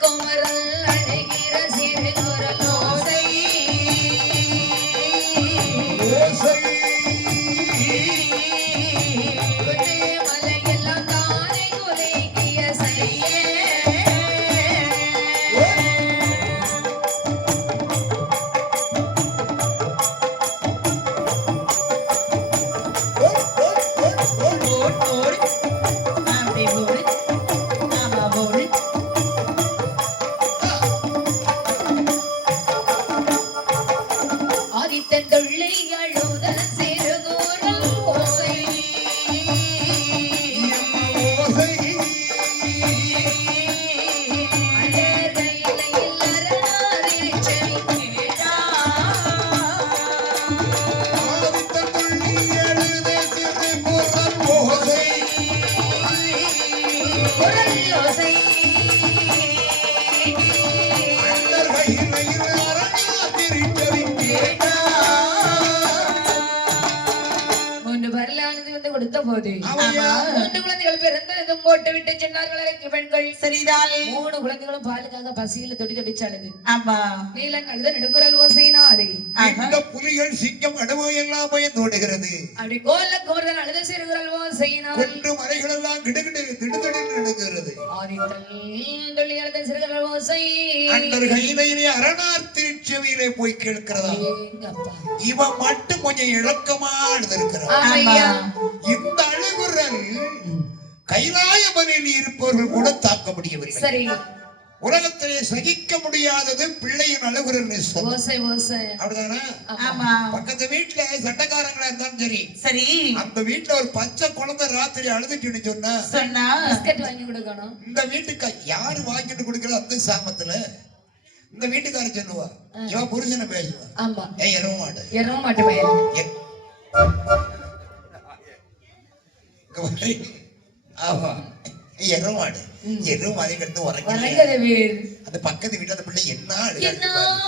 குமரல் அழகிற சிறு குரலோ கொடுத்த போது ஆமாய்யா. 3 குழந்தைகள் பிறந்ததும் போட்டு விட்டு சென்றார்கள் அறைக்கு பெண்கள். சரிதான் 3 குழந்தைகளும் பாலுக்காக பசியில தொடி தொடிச்சழுது. ஆமா நீலன் அழுத நெடுங்குரல் ஓசையினாரு. இந்த புலிகள் சிங்கம் கடவு எல்லாம் பயந்தோடுகிறது. அப்படி கோல கோர்தன் அழுத சிறுகுரல் ஓசையினால் கொண்டு மலைகள் எல்லாம் கிடுகிடு திடுதிடு நடுங்கிறது. துள்ளி அழுத சிறுகுரல் ஓசை. அண்டர் கையிலே அரணார் திருச்செவியிலே போய் கேட்கிறதா. எங்கப்பா. இவன் மட்டும் கொஞ்சம் இழக்கமா அழுதிருக்கிறான். ஆமையா. இந்த அழுகுரல் கைலாயமனில் இருப்பவர்கள் கூட தாக்க முடியவில்லை. சரி. உலகத்திலே சகிக்க முடியாதது பிள்ளையின் அழுகுரல் ஓசை ஓசை. அப்படிதானே? ஆமா பக்கத்து வீட்டுல சட்டக்காரங்களா இருந்தாலும் சரி, சரி அந்த வீட்டுல ஒரு பச்சை குழந்தை ராத்திரி அழுதுட்டுன்னு சொன்னா சொன்னா பிஸ்கட் வாங்கி கொடுக்கணும். இந்த வீட்டுக்கு யாரு வாங்கிட்டு கொடுக்கறது அந்த சாமத்துல இந்த வீட்டுக்கார சொல்லுவா, இவன் புருஷனை பேசுவா. ஆமா. ஏய் எருவ மாடு எறவ மாட்டு பையன். ஆமா எருவ மாடு எருவ மாதை கட்டு வரங்கத உறங்க வீர். அந்த பக்கத்து வீட்டுல அந்த பிள்ளை என்ன என்ன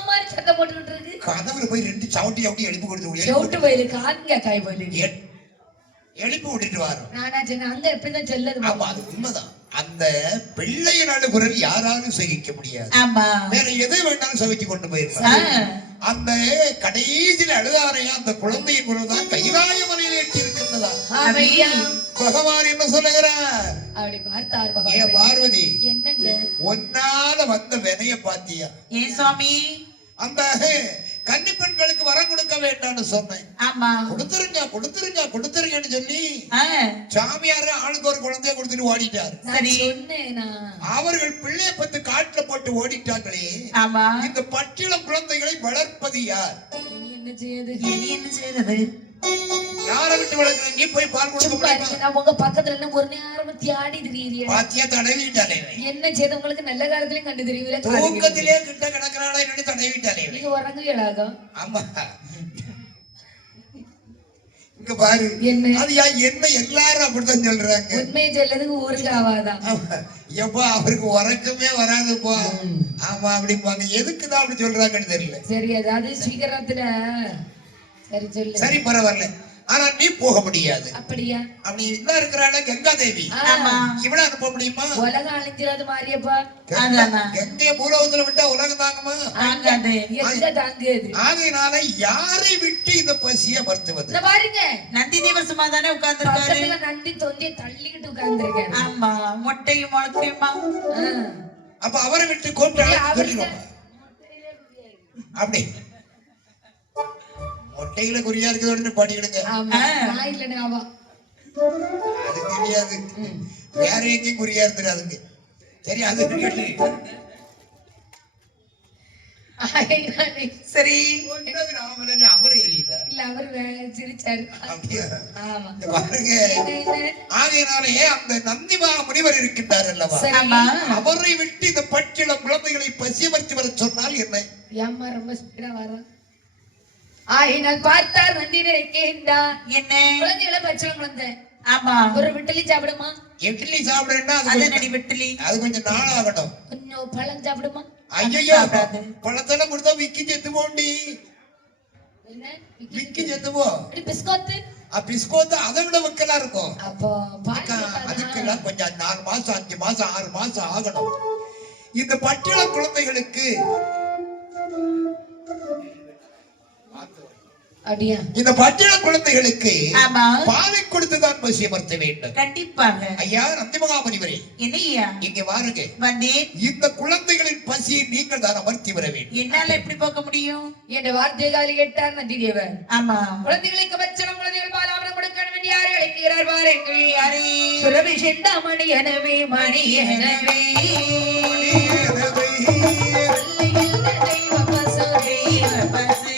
மாதிரி சத்தம் போட்டுக்கிட்டு இருக்கு. கதவுல போய் 2 சவுட்டி சவுட்டி எழுப்பி கொடுத்து செவுட்டு பயிரு காங்க காய் போயிருக்கு. எழுப்பி விட்டுட்டு வரோம். நானா சொன்னேன் அந்த எப்படிதான் செல்லது. ஆமா அது உண்மைதான். அந்த பிள்ளையின் அழுகுரல் யாராலும் சகிக்க முடியாது. ஆமா வேற எது வேணாலும் சகிச்சு கொண்டு போயிருக்கலாம். அந்த கடைசியில் அழுதாரையா அந்த குழந்தையின் குரல் தான் கைலாய மலையில எட்டி இருக்கின்றதா. ஆமையா. பகவான் என்ன சொல்லுகிறார்? அப்படி பார்த்தார் ஏ பகவான். பார்வதி, என்னங்க ஒன்னால வந்த வினைய பாத்தியா? ஏன் சுவாமி அந்த கன்னி பெண்களுக்கு வரம் கொடுக்க வேண்டாம்னு சொன்னேன். ஆமா கொடுத்துருங்க கொடுத்துருங்க கொடுத்துருங்கன்னு சொல்லி ஆ, சாமியாரு ஆளுக்கு ஒரு குழந்தைய கொடுத்துட்டு ஓடிட்டார். நான் சரி. சொன்னேனா. அவர்கள் பிள்ளைய பத்து காட்டுல போட்டு ஓடிட்டாங்களே. ஆமா இந்த பச்சிளம் குழந்தைகளை வளர்ப்பது யார்? இனி என்ன செய்யுது? இனி என்ன செய்யறது யாரை விட்டு வளர்க்கிற? நீ போய் பால் கொடுக்க சும்மா முடியுமா? இருங்க. நான் உங்க பக்கத்துல என்ன ஒரு நேரம் தியாடி திரியிறியா? பாத்தியா தடவிட்டாலே. என்ன செய்து உங்களுக்கு நல்ல காலத்திலயும் கண்டு தெரியல. தூக்கத்திலே கிட்ட கிடக்கிறாளா என்னன்னு தடவிட்டாலே. நீங்க உறங்குவீங்களாக? ஆமா இங்க பாரு. என்ன? அது என்ன எல்லாரும் அப்படித்தான் சொல்றாங்க. உண்மையை சொல்லதுக்கு ஊருக்கு ஆவாதான். ஆமா. எப்பா அவருக்கு உறக்கமே வராதுப்பா. ஆமா அப்படிம்பாங்க. எதுக்குதான் அப்படி சொல்றாங்கன்னு தெரியல. சரி அதாவது சீக்கிரத்துல சரி சொல்லு. சரி பரவாயில்ல. ஆனா நீ போக முடியாது. அப்படியா? அப்படி என்ன இருக்கிறாள் கங்காதேவி. ஆமா இவள அனுப்ப முடியுமா? உலகம் அழிஞ்சிடாது மாரியப்பா. அதானா கங்கைய பூலோகத்துல விட்டா உலகம் தாங்குமா? ஆகாது எங்க தாங்குது? ஆகையினால யாரை விட்டு இந்த பசிய மறுத்துவது? இந்த பாருங்க நந்தி தேவர் சும்மா தானே உட்கார்ந்துருக்காரு பக்கத்துல நந்தி தொந்தியை தள்ளிக்கிட்டு உட்கார்ந்துருக்கேன். ஆமா மொட்டையும் முளத்தையுமா அப்ப அவரை விட்டு கூப்பிட்டு அவருக்கு சொல்லிடுவோம். அப்படி மொட்டையில குறியா இருக்கிறது பாடிக்கிடுங்க. ஆமா நான் இல்லைன்னு ஆவா. அது தெரியாது. வேற எங்கேயும் குறியா இருந்துடாதுங்க. சரி அது கேட்டு சரி அவரு எரியுதா? இல்ல அவரு சிரிச்சாரு. அப்படியா? ஆமா. இந்த பாருங்க. என்ன? ஆகையினாலே அந்த நந்திமா முனிவர் இருக்கின்றார் அல்லவா, சரி. ஆமா அவரை விட்டு இந்த பச்சிளம் குழந்தைகளை பசியமர்த்தி வர சொன்னால் என்ன? ஏம்மா ரொம்ப ஸ்பீடா வர? ஆயினால் பார்த்தார் நந்தினி இருக்கின்றார். என்ன குழந்தைகளை பச்சளம் குழந்தை. ஆமா ஒரு விட்டலி சாப்பிடுமா? இட்லி சாப்பிடுன்னா அது நடி வெட்டலி அது கொஞ்சம் நாளாகட்டும். கொஞ்சம் பழம் சாப்பிடுமா? ஐயோ சாப்பிடாது. பழத்தெல்லாம் கொடுத்தா விக்கி செத்து போண்டி. என்ன? விக்கி செத்து போ. இப்படி பிஸ்கோத்து? பிஸ்கோத்து அதை விட வைக்கலாம் இருக்கும். அப்போ அதுக்கெல்லாம் கொஞ்சம் 4 மாசம் 5 மாசம் 6 மாசம் ஆகணும். இந்த பட்டியல குழந்தைகளுக்கு அப்படியா? இந்த பட்டியல குழந்தைகளுக்கு ஆமா பாலை கொடுத்துதான் பசியமர்த்த வேண்டும். கண்டிப்பாக ஐயா நந்திமகாமுனிவரே, என்னையா இங்க வாருங்க. வந்தேன் இந்த குழந்தைகளின் பசியை நீங்கள் தான் அமர்த்தி வர வேண்டும். என்னால எப்படி போக்க முடியும் என்ற வார்த்தையை காலி கேட்டார் நந்தி தேவர். ஆமா குழந்தைகளுக்கு பச்சளம் குழந்தைகள் பாலாவரம் கொடுக்க வேண்டும் யாரை அழைக்கிறார் பாருங்கள். யாரே சுரபி செந்தாமணி எனவே மணி எனவே தெய்வ பசுவே பசு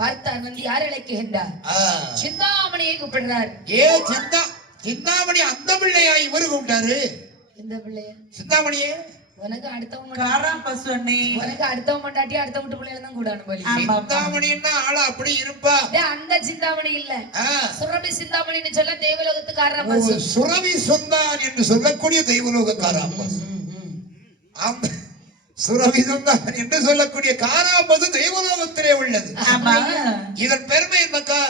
பார்த்தார் வந்து யார் அழைக்கின்றார் சிந்தாமணியை கூப்பிடுறார் ஏ சிந்தாமணி அந்த பிள்ளையா இவரு கூப்பிட்டாரு இந்த பிள்ளைய சிந்தாமணியே உனக்கு அடுத்தவங்க காராம் பசு அண்ணே உனக்கு அடுத்தவங்க மண்டாட்டி அடுத்த வீட்டு பிள்ளைல தான் கூட அனுபவி சிந்தாமணின்னா ஆளா அப்படி இருப்பா அந்த சிந்தாமணி இல்ல சுரபி சிந்தாமணின்னு சொல்ல தேவலோகத்து காராம்பசு சுரபி சொந்தான் என்று சொல்லக்கூடிய தெய்வலோக காராம்பசு அந்த சுரபி சொந்தான் என்று சொல்லக்கூடிய காராம்பசு தெய்வலோகத்திலே உள்ளது இதன் பெருமை என்னக்கா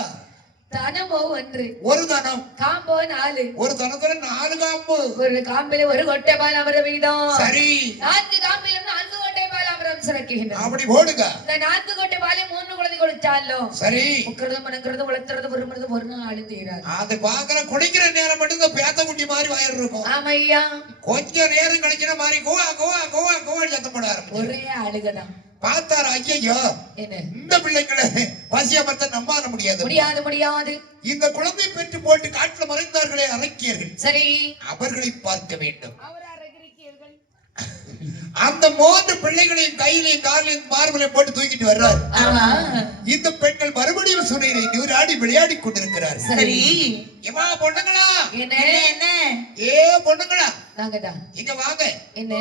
தனமோ ஒன்று ஒரு தனம் காம்போ 4 ஒரு தனத்துல 4 காம்பு ஒரு காம்பில ஒரு கொட்டை பால் அமர வீதம் சரி 4 காம்பில 4 கொட்டை பால் அமரம் சுரக்கின்றது அப்படி போடுங்க இந்த 4 கொட்டை பாலை 3 குழந்தை கொடுத்தாலும் சரி உக்கிறது மனக்கிறது உளத்துறது விரும்புறது ஒரு நாள் தீராது அது பாக்குற குடிக்கிற நேரம் மட்டும் இந்த பேத்த குட்டி மாதிரி வயிறு இருக்கும் ஆமையா கொஞ்ச நேரம் கழிக்கிற மாதிரி கோவா கோவா கோவா கோவா சத்தப்பட ஆரம்பிச்சு ஒரே அழுகதான் பார்த்தாரு ஐயோ இந்த பிள்ளைகளை பசியமர்த்த நம்பாத முடியாது இந்த குழந்தை பெற்று போட்டு காட்டுல மறைந்தார்களே அரக்கியர்கள் சரி அவர்களை பார்க்க வேண்டும் அந்த 3 பிள்ளைகளையும் கையிலையும் காலையும் மார்பிலையும் போட்டு தூக்கிட்டு வர்றாரு இந்த பெண்கள் மறுபடியும் சுனையிலே நீராடி விளையாடி கொண்டிருக்கிறார் சரி ஏமா பொண்ணுங்களா என்ன ஏ பொண்ணுங்களா நாங்கதான் இங்க வாங்க என்ன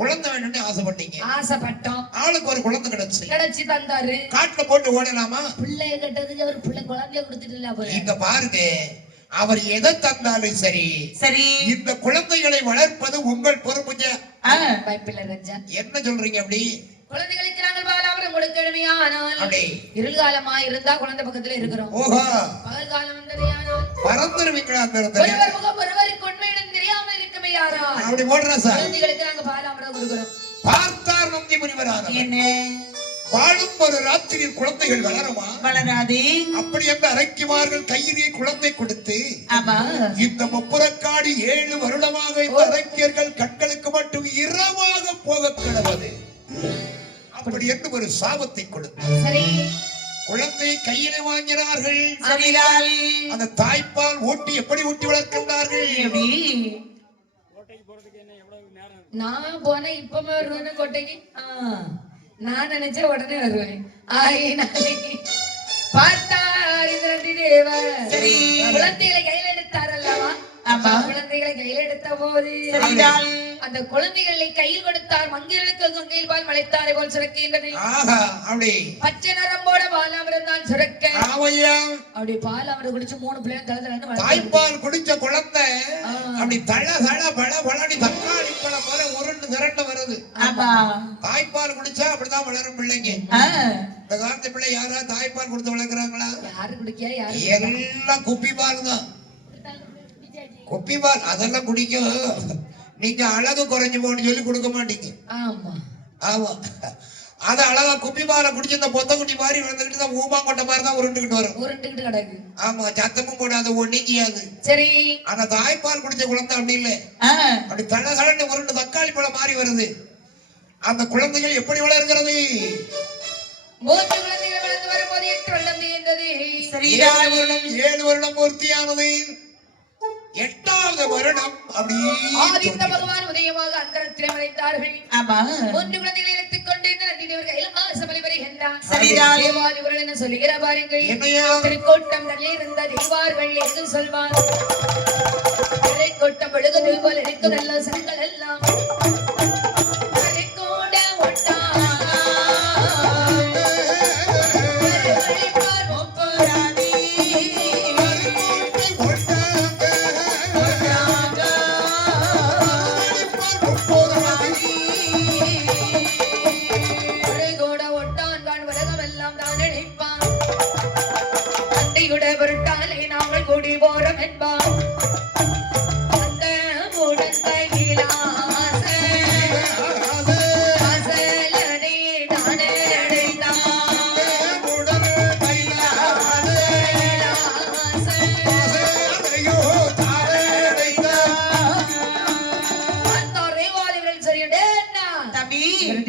குழந்தை வேணும்னு ஆசைப்பட்டோம் ஆளுக்கு ஒரு குழந்தை கிடைச்சு தந்தாரு காட்டுல போட்டு ஓடலாமா பிள்ளைய கட்டதுக்கு அவர் பிள்ளை குழந்தைய கொடுத்துட்டு இங்க பாருங்க அவர் எதை தந்தாலும் சரி சரி இந்த குழந்தைகளை வளர்ப்பது உங்கள் பொறுப்பு என்ன சொல்றீங்க அப்படி குழந்தைகளுக்கு நாங்கள் பாலாவரம் கொடுக்கணுமே ஆனால் இருள்காலமா இருந்தா குழந்தை பக்கத்துல இருக்கிறோம் ஓஹோ பகல் காலம் வந்ததையானால் பறந்துருவீங்களா ஒருவர் முகம் ஒருவருக்கு உண்மையிடம் தெரியாம இருக்குமே யாரா அப்படி போடுறா சார் குழந்தைகளுக்கு நாங்க பாலாவரம் கொடுக்கிறோம் பார்த்தார் நந்தி முனிவரான என்ன வாழும் ஒரு ராத்திரியில் குழந்தைகள் வளருமா வளராது அப்படி என்று அரக்கிமார்கள் கையிலே குழந்தை கொடுத்து இந்த முப்புறக்காடு 7 வருடமாக இந்த அரக்கியர்கள் கண்களுக்கு மட்டும் இரவாக போக கிடவது அப்படி என்று ஒரு சாபத்தை கொடுத்து குழந்தை கையிலே வாங்கினார்கள் அந்த தாய்ப்பால் ஊட்டி எப்படி ஊட்டி வளர்க்கின்றார்கள் நான் போன இப்பமே வருவேன்னு கோட்டைக்கு நான் நினைச்ச உடனே வருவேன் பார்த்தார் குழந்தைகளை கையில் எடுத்தார் அல்லவா குழந்தைகளை கையில் எடுத்த போது அந்த குழந்தைகளை கையில் கொடுத்தார் மங்கைகளுக்கு கங்கையில் பால் மலைத்தாரை போல் சுரக்கின்றது பச்சை நரம்போட பாலாமரம் தான் சுரக்க அப்படி பாலாமரம் குடிச்சு 3 பிள்ளைங்க தலை தாய்ப்பால் குடிச்ச குழந்தை அப்படி தள தள பல பழனி தக்காளி பழம் வர உருண்டு திரண்டு வருது தாய்ப்பால் குடிச்சா அப்படிதான் வளரும் பிள்ளைங்க இந்த காலத்து பிள்ளை யாரா தாய்ப்பால் கொடுத்து வளர்க்குறாங்களா யாரு குடிக்க எல்லாம் குப்பி பால் தான் குப்பி பால் அதெல்லாம் குடிக்கும் நீங்க அழகு குறைஞ்சு போன்னு சொல்லி கொடுக்க மாட்டீங்க ஆமா அது அழகா குப்பி பாலை குடிச்சு இந்த பொத்த குட்டி மாதிரி விழுந்துகிட்டு தான் ஊமாங்கொட்டை மாதிரி தான் உருண்டுகிட்டு வரும் ஆமா சத்தமும் போடாது ஒன்னும் செய்யாது சரி ஆனா தாய்ப்பால் குடிச்ச குழந்தை அப்படி இல்லை அப்படி தள்ள தளன்னு உருண்டு தக்காளி பழம் மாறி வருது அந்த குழந்தைகள் எப்படி வளர்கிறது 3 குழந்தைகள் வளர்ந்து வரும்போது 8 வருடம் தீர்ந்தது 7 வருடம் பூர்த்தியானது 8வது வருடம் ஆதித்த பகவான் உதயமாக அந்தரத்திலே மறைந்தார்கள் 3 குழந்தைகளை எடுத்துக் கொண்டு நந்தி தேவர் கையில் ஆசபலி வருகின்றார் தேவாதிபர்கள் என்ன சொல்லுகிற பாருங்கள் திருக்கோட்டம் நல்லே இருந்த தேவார்கள் என்று சொல்வார் திருக்கோட்டம் பழுகுது போல் இருக்கும் நல்ல சனங்கள் எல்லாம்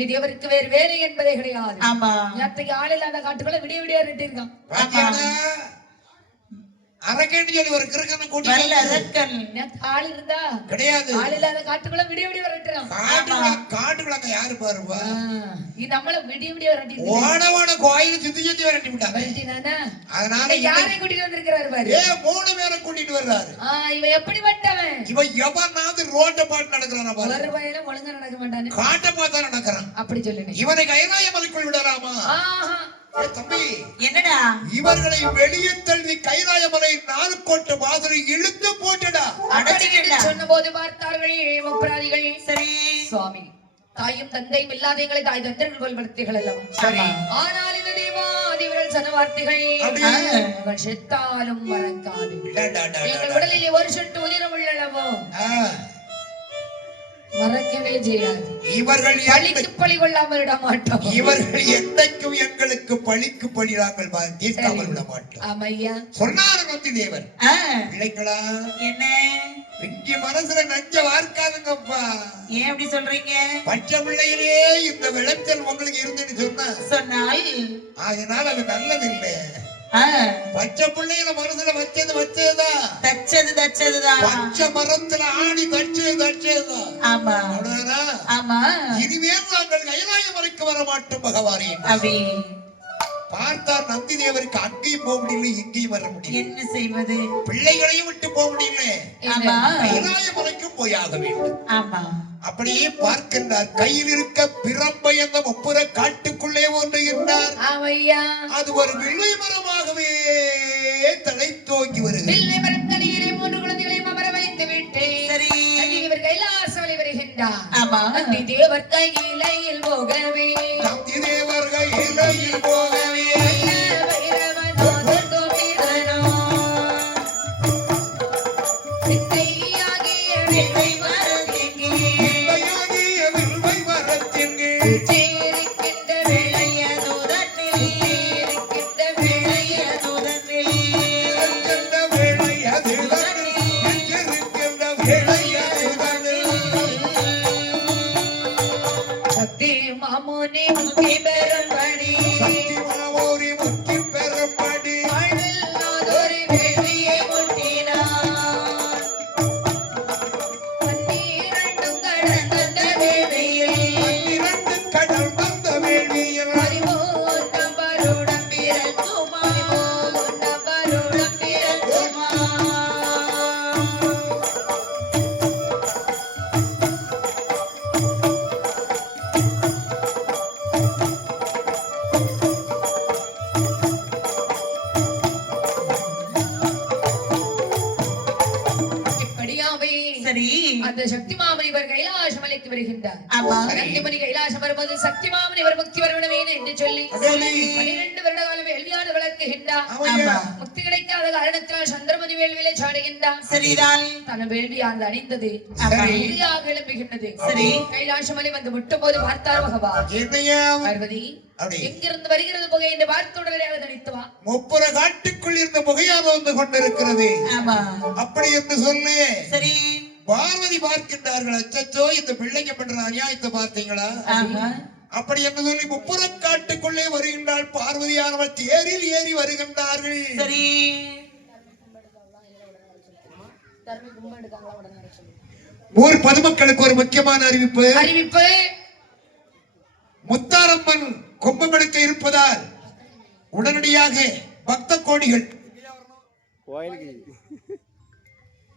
தேவருக்கு வேறு வேலை என்பதே கிடையாது நேற்றைக்கு ஆள் இல்லாத காட்டுக்குள்ள விடிய விடிய இருக்கான் அரக்கன்னு சொல்லி ஒரு கிறுக்கனை கூட்டி வல்ல அரக்கன். ஆள் இருந்தா கிடையாது. ஆள் இல்லாத காட்டுக்குள்ள விடிய விடிய விரட்டுறான். காட்டுக்குள்ள யாரு பாருப்பா, இது நம்மள விடிய விடிய விரட்டி ஓடவான கோயில சுத்தி சுத்தி விரட்டி விட்டாங்க. அதனால யாரை கூட்டிட்டு வந்திருக்கிறாரு பாரு. 3 பேரை கூட்டிட்டு வர்றாரு. இவன் எப்படிப்பட்டவன்? இவன் எவனாவது ரோட்டை பார்த்து நடக்கிறானா பாரு, ஒரு வயலும் ஒழுங்கா நடக்க மாட்டானே, காட்டை பார்த்தா நடக்கிறான். அப்படி சொல்லுங்க. இவனை கைலாய மலைக்குள் விடலாமா? தம்பி என்னடா, இவர்களை வெளியே தள்ளி கைலாய மலை 4 கோட்டை மாதிரி இழுத்து போட்டுடா அடச்சிடா சொன்ன போது பார்த்தார்கள் முப்பராதிகள். சரி சுவாமி, தாயும் தந்தையும் இல்லாத எங்களை தாய் தந்தர்கள் போல் வளர்த்தீர்கள் அல்லவா? சரி. ஆனால் இந்த தேவாதிகள் சொன்ன வார்த்தைகள் அவன் செத்தாலும் மறக்காது. எங்கள் உடலிலே ஒரு சொட்டு உதிரம் உள்ளளவோ மறக்கவே செய்யாது. இவர்கள் பழிக்கு பழி கொள்ளாமல் விட மாட்டோம். இவர்கள் என்றைக்கும் எங்களுக்கு பழிக்கு பழி நாங்கள் தீர்க்காமல் விட மாட்டோம். ஆமையா சொன்னார் நந்தி தேவர். பிள்ளைங்களா, என்ன இங்க மனசுல நஞ்ச வார்க்காதுங்கப்பா. ஏன் அப்படி சொல்றீங்க? பச்சை பிள்ளையிலே இந்த விளைச்சல் உங்களுக்கு இருந்துன்னு சொன்னால் அதனால அது நல்லது இல்லை. பச்சை பிள்ளைகளை மனசுல வச்சதுதான் தச்சதுதான். பச்சை மரத்துல ஆணி தச்சதுதான். ஆமா ஆமா. இனிமேல் நாங்கள் கைலாய மலைக்கு வர மாட்டோம் பகவானே. பார்த்தார் நந்தி தேவருக்கு அங்கேயும் போக முடியல, இங்கேயும் வர முடியல. என்ன செய்வது? பிள்ளைகளையும் விட்டு போக முடியல, கைலாய மலைக்கும் போயாக வேண்டும். ஆமா. அப்படியே பார்க்கின்றார். கையில் இருக்க பிரம்பை என்ற முப்புற காட்டுக்குள்ளே ஒன்று இருந்தார். அது ஒரு வில்லை மரமாகவே தலை தோங்கி வருகிறது. வில்லை மரத்தடியிலே 3 குழந்தைகளையும் அமர வைத்து விட்டேன். சரி, இவர் கைலாசமலை வருகின்றார். ஆமா. நந்தி தேவர் கையிலையில் போகவே, நந்தி தேவர் கையிலையில் போகவே அந்த சக்தி மாமணி இவர் கைலாச மலைக்கு வருகின்றார். மணி கைலாசம் வரும்போது சக்தி மாமணி இவர் முக்தி வரவேணவே என்று சொல்லி 12 வருட கால வேள்வியாடு வளர்க்குகின்றார். முக்தி கிடைக்காத காரணத்தினால் சந்திரமணி வேள்வியிலே சாடுகின்றார். சரிதான். தன வேள்வியானது அணிந்தது எழும்புகின்றது. கைலாச மலை வந்து முட்டும் போது பார்த்தார் பகவான். பார்வதி, எங்கிருந்து வருகிறது புகை என்று பார்த்து உடனே தனித்துவா. முப்புற காட்டுக்குள் இருந்த புகையாக வந்து கொண்டிருக்கிறது. அப்படி என்று சொல்லு. சரி, பார்வதி பார்க்கின்றார்கள். அச்சோ, இந்த பிள்ளைங்க பண்ற அநியாயத்தை பார்த்தீங்களா? அப்படி என்று சொல்லி முப்புற காட்டுக்குள்ளே வருகின்றாள். பார்வதியானவள் தேரில் ஏறி வருகின்றார்கள். சரி, ஊர் பொதுமக்களுக்கு ஒரு முக்கியமான அறிவிப்பு. முத்தாரம்மன் கும்பமெடுக்க இருப்பதால் உடனடியாக பக்த கோடிகள்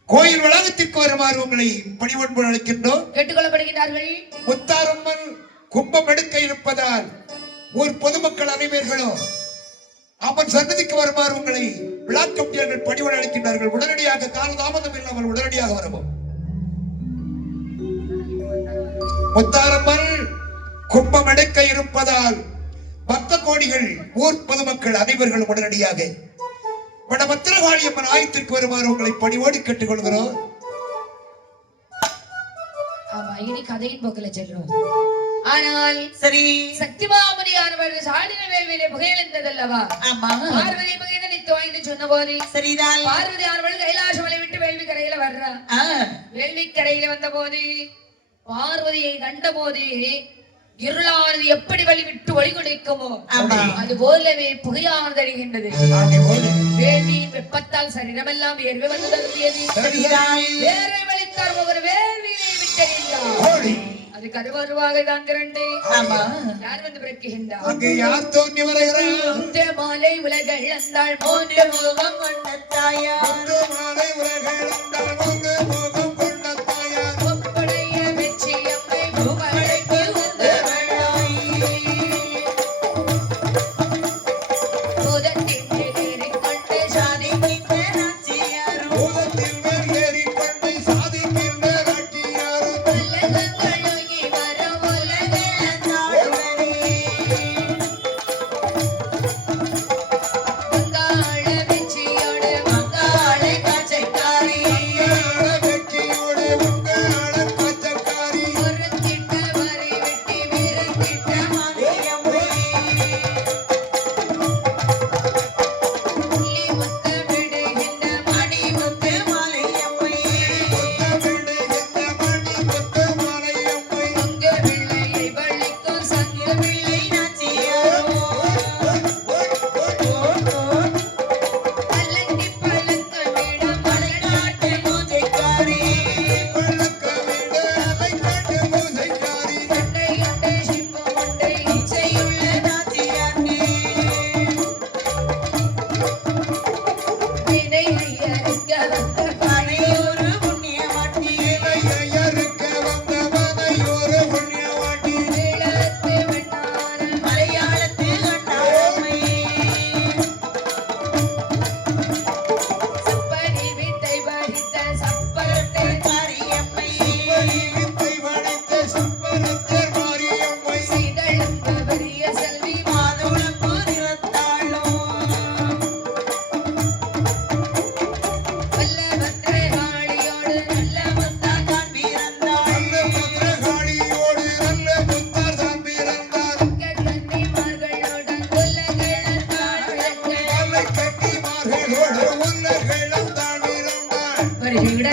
கோயில் வளாகத்திற்கு வருமாறு உங்களை பணிவன்பு அழைக்கின்றோம், கேட்டுக்கொள்ளப்படுகிறார்கள். முத்தாரம்மன் கும்பம் எடுக்க இருப்பதால் ஊர் பொதுமக்கள் அனைவர்களும் அம்மன் சன்னதிக்கு வருமாறு உங்களை விழா கமிட்டியர்கள் பணிவன் அளிக்கின்றார்கள். உடனடியாக காலதாமதம் இல்லாமல் உடனடியாக வரவும். முத்தாரம்மன் கும்பம் எடுக்க இருப்பதால் பக்த கோடிகள் ஊர் பொதுமக்கள் அனைவர்களும் உடனடியாக வடபத்திரகாளியம்மன் ஆயத்திற்கு வருமாறு உங்களை பணிவோடு கேட்டுக்கொள்கிறோம். ஆமா, இனி கதையின் போக்கில செல்றோம். ஆனால் சரி, சக்திமாமுனியானவர் சாடின வேள்வியிலே புகையெழுந்ததல்லவா? ஆமா. பார்வதி புகையெழுந்து வாங்கிட்டு சொன்ன போது சரிதான். பார்வதி ஆனவள் கைலாச மலை விட்டு வேள்வி கரையில வர்றா. வேள்வி கரையில வந்த போது பார்வதியை கண்ட போது இருளானது எப்படி வழிவிட்டு ஒளி கொடுக்குமோ அது போலவே புகையானது அழிகின்றது. வேள்வியின் வெப்பத்தால் சரீரமெல்லாம் வேர்வை வந்து தழுவியது. வேர்வை வலித்தார் ஒவ்வொரு வேள்வியை விட்டறிந்தார். அதுக்கு அது வருவாக தான் திரண்டு யார் வந்து பிறக்குகின்றார்? மாலை உலகள் அந்தாள் மூன்று முகம் கொண்ட தாயார்.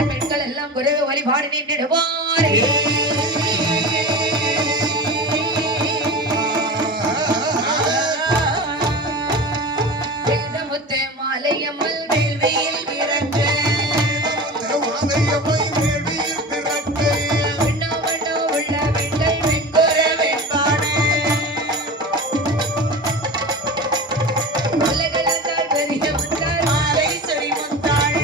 பெண்கள் எல்லாம் குறைவு வழிபாடு நின்றுடுவாரே. வேதமுத்து மாலையம்மல் வேள்வியில் பிறக்க உள்ள பெண்கள் வெண்குற வெண்பான உலகளந்தாள் பெரிய முத்தாள் மாலை சொறி முத்தாள்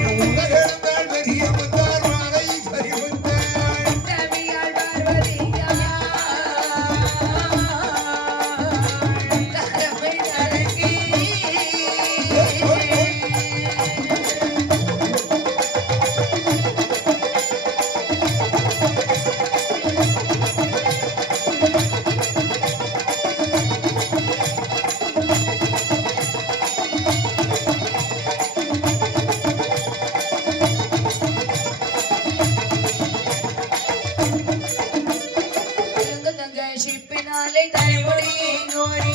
ஷிப்பினாலே தலைமுடியை கோரி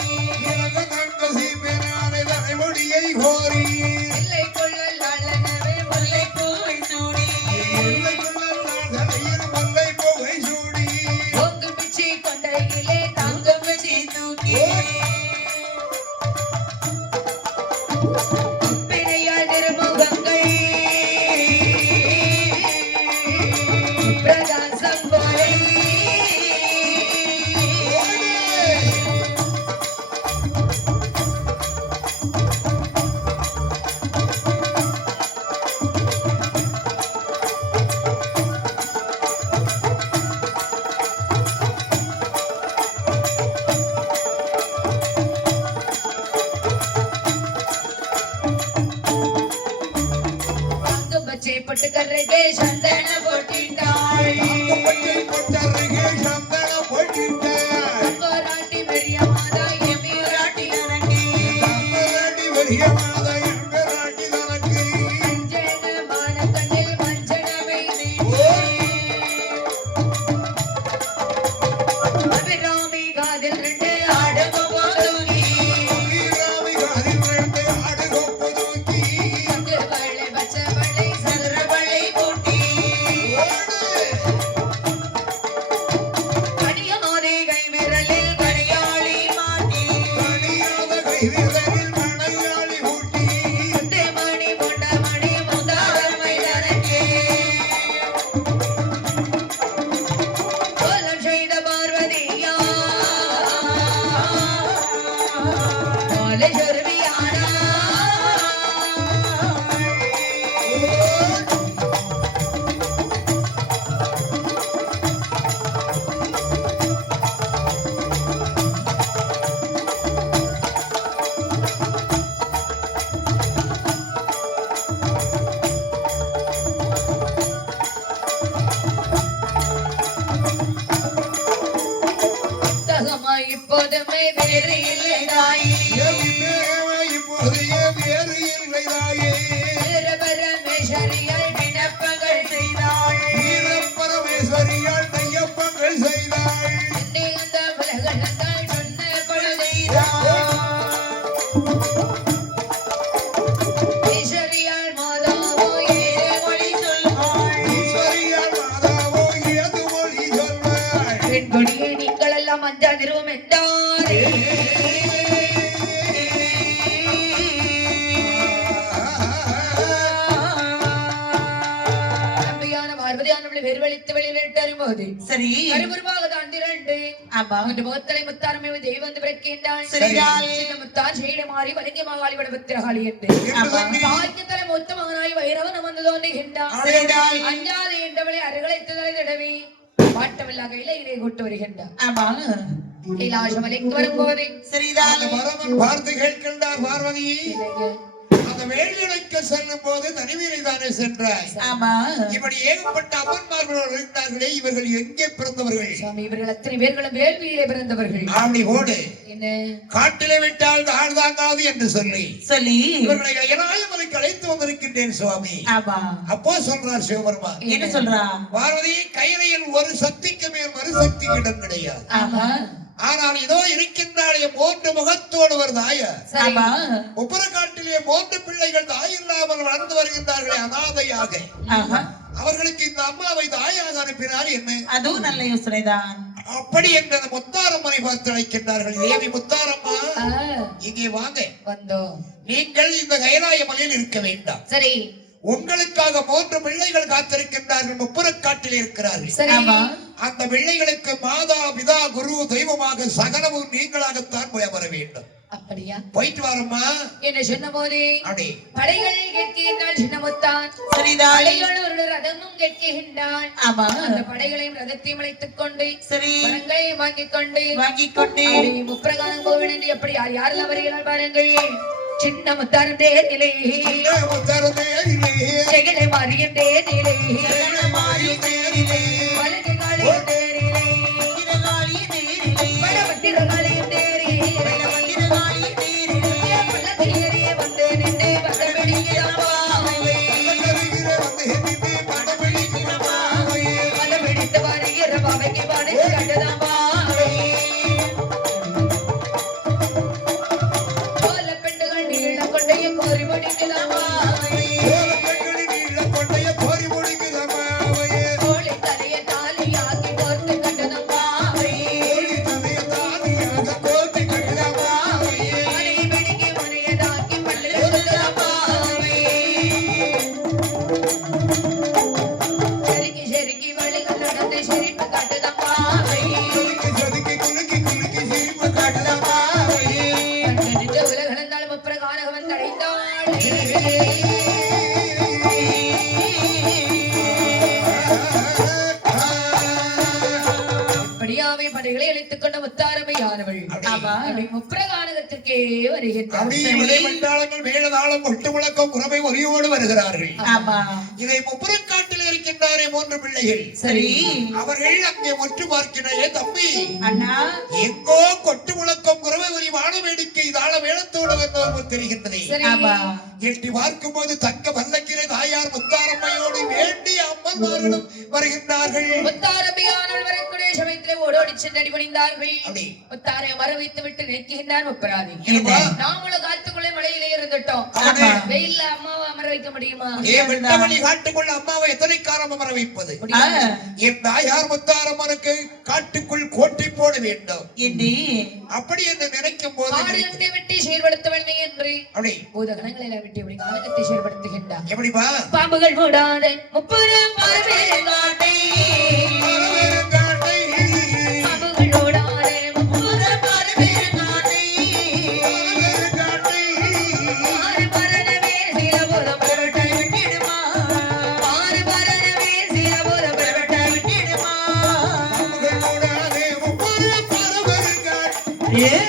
இல்லை கொள்ளல் அழகவே முல்லை பூவை சூடி பொங்கு பிச்சி கொண்டையிலே தாங்க பிச்சி தூக்கி பிணையால் திருமுகங்கள் பிரகாசம் போலே பட்டு கர்றகே சந்தன போட்டிட்டாள் போராட்டி பெரிய மாதா எமிராட்டி எனக்கு மஞ்சன மான கண்ணில் மஞ்சனமை அபிராமி காதில் ரெண்டு ஆடுகோ போதுங்கி வளை பச்சை வளை சதுர வளை போட்டி விரலில் மலையாளி ஊட்டி மணி கொண்ட மணி முந்தாரமை தனக்கே கோலம் செய்த பார்வதியா மாலை சொருவியானா இப்போதுமே வேறு இல்லை தாயே இப்போது வேறு இல்லை தாயே பரமேஸ்வரியால் விண்ணப்பங்கள் செய்தாள் வீரபரமேஸ்வரியால் கையப்பங்கள் செய்தாள் என்னை அந்த உலகத்தால் சொன்ன பொழுதை ஈஸ்வரியால் மாதாவோ ஏழு மொழி சொல்வாள் ஈஸ்வரியால் மாதாவோ ஏது மொழி சொல்வாள் பெண் கொடியை நீங்கள் எல்லாம் அஞ்சாதிருவோம் என்றாரே வேறுவழித்து வெளியிலிட்டாரும் போது சரி கருவுருவாக தான் திரண்டு ஆமா அவன் முகத்தலை முத்தாரமை தெய்வம் வந்து பிறக்கின்றான் சரிதான். சின்ன முத்தான் செய்த மாறி வலிங்க மாகாளி விட பத்திரகாளி என்று தாய்க்கு தலை மொத்த மகனாய் வைரவன் வந்து தோன்றுகின்றான் சரிதான். அஞ்சாது என்றவளை அருகலைத்து தலை தடவி பாட்டமில்லா கையில இதை கொண்டு வருகின்றான் ஆமா கைலாசமலைக்கு வரும்போது சரிதான் அந்த பரமன் பார்த்து கேட்கின்றார் பார்வதி அந்த வேள்விளைக்க செல்லும் போது தனிவீரை தானே சென்றாய் ஆமா இப்படி ஏகப்பட்ட அம்மன்மார்கள் இருந்தார்களே இவர்கள் எங்கே பிறந்தவர்கள் சுவாமி இவர்கள் அத்தனை பேர்களும் வேள்வியிலே பிறந்தவர்கள் அப்படி ஓடு என்ன காட்டிலே விட்டால் தாழ் தாங்காது என்று சொல்லி சொல்லி இவர்களை அயனாயமலைக்கு அழைத்து வந்திருக்கின்றேன் சுவாமி ஆமா அப்போ சொல்றார் சிவபெருமா என்ன சொல்றா பார்வதி கைலையில் ஒரு சக்திக்கு மேல் மறு சக்தி இடம் கிடையாது ஆமா ஆனால் இதோ இருக்கின்றாலே 3 முகத்தோடு ஒரு தாய ஆமா ஒவ்வொரு காட்டிலே 3 பிள்ளைகள் தாய் இல்லாமல் வளர்ந்து வருகின்றார்களே அனாதையாக ஆஹா அவர்களுக்கு இந்த அம்மாவை தாயாக அனுப்பினார் என்ன அதுவும் நல்ல யோசனைதான் அப்படி என்ற அந்த முத்தாரம்மனை பார்த்து அழைக்கின்றார்கள் தேவி முத்தாரம்மா இங்கே வாங்க வந்தோம் நீங்கள் இந்த கைலாய மலையில் இருக்க வேண்டாம் சரி உங்களுக்காக 3 பிள்ளைகள் காத்திருக்கின்றார்கள் முப்புறக்காட்டில் இருக்கிறார்கள் சரி அந்த பிள்ளைகளுக்கு மாதா பிதா குரு தெய்வமாக சகலமும் நீங்களாகத்தான் போய் வர வேண்டும் அப்படியா போயிட்டு வரம்மா என்ன சொன்ன போதே அப்படி படைகள் கேட்கின்றாள் சின்னமுத்தான் சரிதான் படைகள் ஒரு ரதமும் கேட்கின்றாள் ஆமா அந்த படைகளையும் ரதத்தையும் அழைத்துக் கொண்டு சரி வரங்களையும் வாங்கிக் கொண்டு வாங்கிக் கொண்டு அப்படி முப்பிரகாரம் போவேன் என்று எப்படி யார் யாரெல்லாம் வருகிறாள் பாருங்கள் சின்ன முத்தாரந்தே நிலை செகலை மாறியந்தே நிலை வலது காலையும் தேரிலை வடபத்திரகாலையும் தேரிலை பள்ளத்தில் ஏறிய வந்து நின்று பதப்பிடிக்கிறப்பா பதப்பிடித்து வருகிற பாவைக்கு பாடுக்கு கண்டுதாம்பா கோல பெண்டுகள் நீளம் கொண்டைய கோரி முடிக்குதாம்பா கோழி தலையை தாலியாக்கி கோர்த்து கண்டுதாம்பா மணி பிடிக்கி முனையதாக்கி பல்லில் சொல்லுதாம்பா செருக்கி செருக்கி வழிகள் நடந்து சிரிப்பு காட்டுதாம்பா கண்ணிட்டு உலகளந்தால் முப்பிரகாரகவன் தடைந்தாள் இப்படியாவை படைகளை அழைத்துக் கொண்ட முத்தாரமையானவள் அப்படி முப்பிரகாரகத்திற்கே வருகின்றார் மேலதாளம் ஒட்டு முழக்கம் உறவை ஒலியோடு வருகிறார்கள் ஆமா இதை முப்புறக்காட்டில் இருக்கின்றாரே 3 பிள்ளைகள் சரி அவர்கள் அங்கே ஒற்று பார்க்கிறாயே தம்பி அண்ணா எங்கோ கொட்டு முழக்கம் குறவை ஒலி வாழ வேடிக்கை தாள வேளத்தோடு வந்தவர் தெரிகின்றதே ஆமா எட்டி பார்க்கும் போது தக்க வல்லக்கிரை தாயார் முத்தாரம்மையோடு வேண்டிய அம்மன்மார்களும் வருகின்றார்கள் முத்தாரமையானவள் வரக்கூடிய சமயத்திலே ஓடோடி சென்று அடிபணிந்தார்கள் அப்படி முத்தாரை மர வைத்து விட்டு நிற்கின்றார் முப்பராதி என்னப்பா? நாங்களும் காத்துக்குள்ளே மலையிலே இருந்து இருக்கட்டும். ஆமா. வெயில்ல அம்மாவை அமர வைக்க முடியுமா? வெட்டவெளி காட்டுக்குள்ள அம்மாவை எத்தனை காலம் அமர வைப்பது? என் தாயார் முத்தாரம்மனுக்கு காட்டுக்குள் கோட்டை போட வேண்டும் அப்படி என்று நினைக்கும் போது காடுகளை வெட்டி செயல்படுத்த வேண்டும் என்று அப்படி பூதகணங்களை வெட்டி அப்படி காலகத்தை செயல்படுத்துகின்றார். எப்படிப்பா? பாம்புகள் மூடாத முப்புறம் பரவேங்காட்டை பாம்புகள் மூடாத முப்புறம் பரவேங்காட்டை ஆறு பரனவே சில போல பரவட்டை விட்டிடுமா ஆறு பரனவே சில போல பரவட்டை விட்டிடுமா பாம்புகள் மூடாதே முப்புறம் பரவேங்காட்டை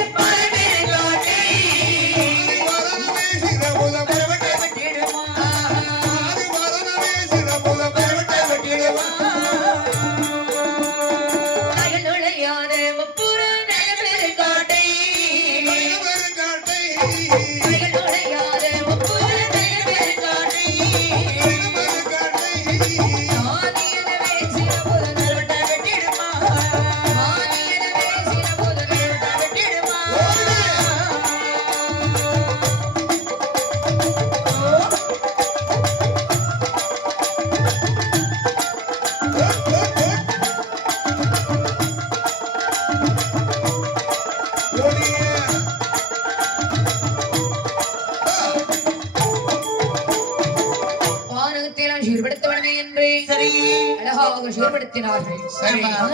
செயல்படுத்தினார்கள்.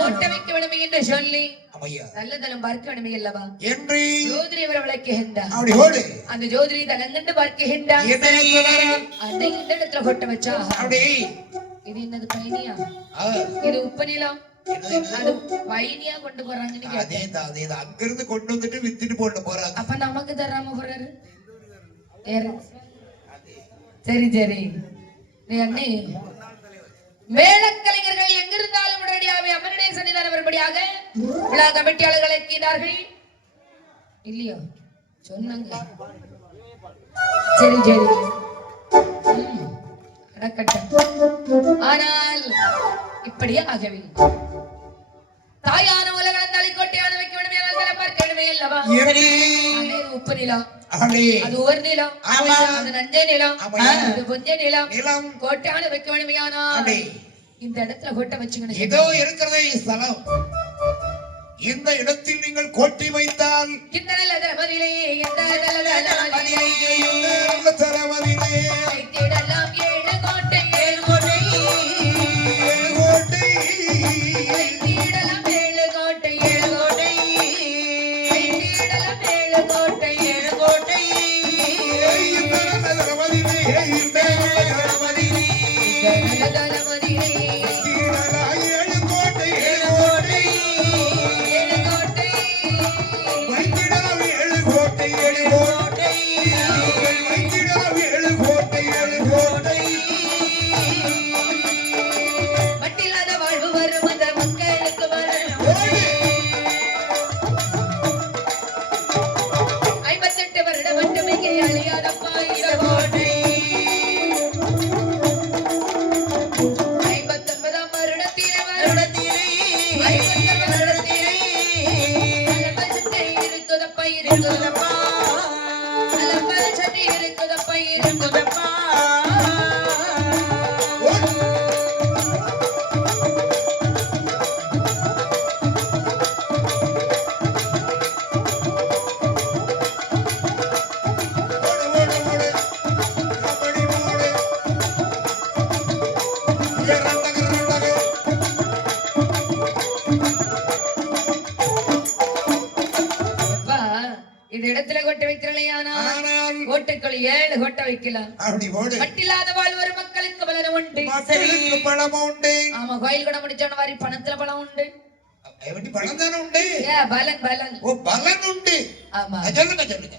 ஓட்ட வைக்க வேண்டும் என்று சொல்லி நல்லதலம் பார்க்க வேண்டுமே அல்லவா என்று ஜோதிரி அவரை விளக்குகின்றார். அந்த ஜோதிரி தலங்கண்டு பார்க்குகின்றார். அந்த இந்த இடத்துல கொட்ட வச்சா இது என்னது பயணியா இது உப்பு நிலம் அது பயணியா கொண்டு போறாங்கன்னு அங்கிருந்து கொண்டு வந்துட்டு வித்துட்டு போட்டு போறாங்க. அப்ப நமக்கு தராம போறாரு. சரி சரி அண்ணே மேலக்கலைஞர்கள் எங்கிருந்தாலும் உடனடியாகவே அமருடைய சன்னிதானம் வரும்படியாக விழா கமிட்டியாளர்களை இருக்கிறார்கள் இல்லையோ சொன்னாங்க. சரி சரி ஆனால் இப்படியே ஆகவே தாயான உலகம் தலைக்கோட்டையான வைக்க வேண்டுமே பார்க்க வேண்டுமே அல்லவா உப்பு நிலம் அது ஒரு நிலம் அது நஞ்சை நிலம் அது கொஞ்ச நிலம் கோட்டையான வைக்க வேண்டுமையானா இந்த இடத்துல கோட்டை வச்சுக்கணும். ஏதோ இருக்கிறதே ஸ்தலம். இந்த இடத்தில் நீங்கள் கோட்டை வைத்தால் இந்த நல்ல தரமதிலே இந்த நல்ல தரமதிலே வைத்திடலாம் ஏழு கோட்டை ஏழு கோட்டை ஏழு கோட்டை வைத்திடலாம் ஏழு கோட்டை ஏழு கோட்டை வைத்திடலாம் ஏழு கோட்டை ஏழு கோட்டை இந்த நல்ல தரமதிலே இந்த நல்ல தரமதிலே இடத்துல கொட்டை வைக்கிறலையானால் கோட்டைக்குள் 7 கோட்டை வைக்கலாம். பட்டில்லாத வாழ்வரு மக்களுக்கு பலன் உண்டு. பணம் உண்டு. ஆமா கோயில் கூட முடிச்சோன மாதிரி பணத்துல பலம் உண்டு. பணம் தானே உண்டு. பலன் பலன் ஓ பலன் உண்டு. ஆமா சொல்லுங்க சொல்லுங்க.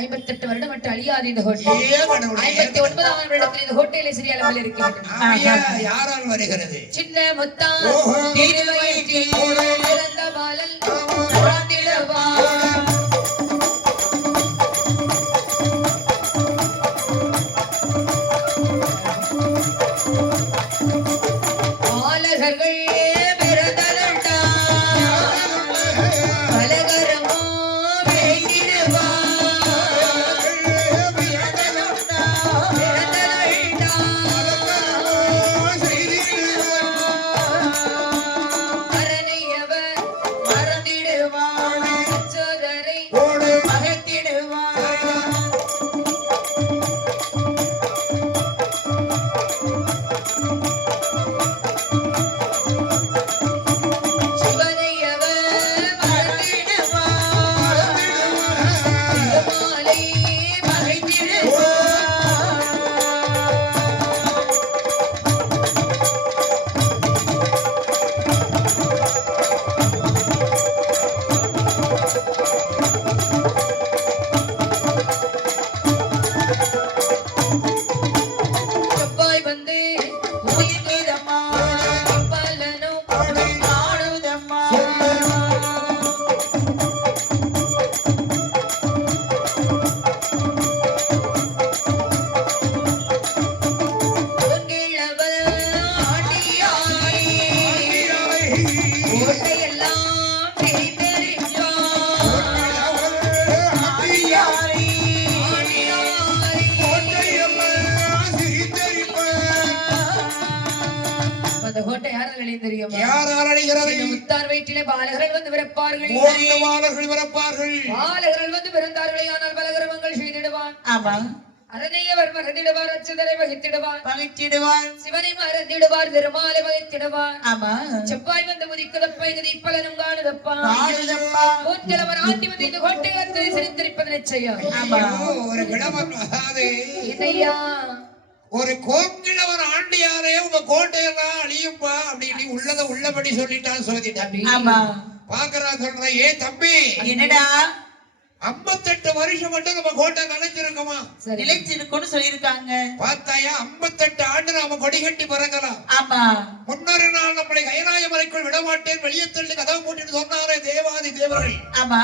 58 வருடம் மட்டும் அழியாது இந்த கோட்டை. 59ஆம் வருடத்தில் இந்த கோட்டையிலே சிறியளவில் இருக்கிறது. யாரால் வருகிறது? சின்ன முத்தா திருவயிற்றில் பிறந்த பாலன் வாழ்ந்திடவா பாலகர்கள் பிறந்ததண்டா பலகரமோ வேண்டிடுவா வயிற்றிலே பாலகர்கள் வந்து பிறப்பார்கள் பாலகர்கள் பிறப்பார்கள் பாலகர்கள் வந்து பிறந்தார்களே ஆனால் பலகரமங்கள் செய்திடுவான் ஆமா அரணையவர் மறந்திடுவார் அச்சுதரை வகித்திடுவார் பகிர்ந்திடுவான் சிவனை மறந்திடுவார் திருமாலை வகித்திடுவார் ஆமா செவ்வாய் வந்து உதிக்கதப்பா இகுதி பலனும் காணுதப்பா காணுதப்பா. போற்றலவன் ஆண்டி வந்து இந்த கோட்டை கத்தரை சிரித்திருப்பது நிச்சயம் ஆமா ஒரு கிழவன் அதாவது என்னையா ஒரு கோங்கிழவன் ஆண்டியாரே உங்க கோட்டையெல்லாம் அழியும்பா அப்படின்னு உள்ளத உள்ளபடி சொல்லிட்டான் சோதிட்டான் ஆமா பாக்குறா சொல்றேன் ஏ தம்பி என்னடா 58 வருஷம் மட்டும் நம்ம கோட்டை நினைச்சிருக்கோமா சரி நிலைச்சிருக்கும்னு சொல்லியிருக்காங்க பார்த்தாயா 58 ஆண்டு நாம கொடி கட்டி பறக்கலாம் ஆமா முன்னொரு நாள் நம்மளை கைலாய மலைக்குள் விடமாட்டேன் வெளியே தள்ளி கதவு போட்டு சொன்னாரே தேவாதி தேவர்கள் ஆமா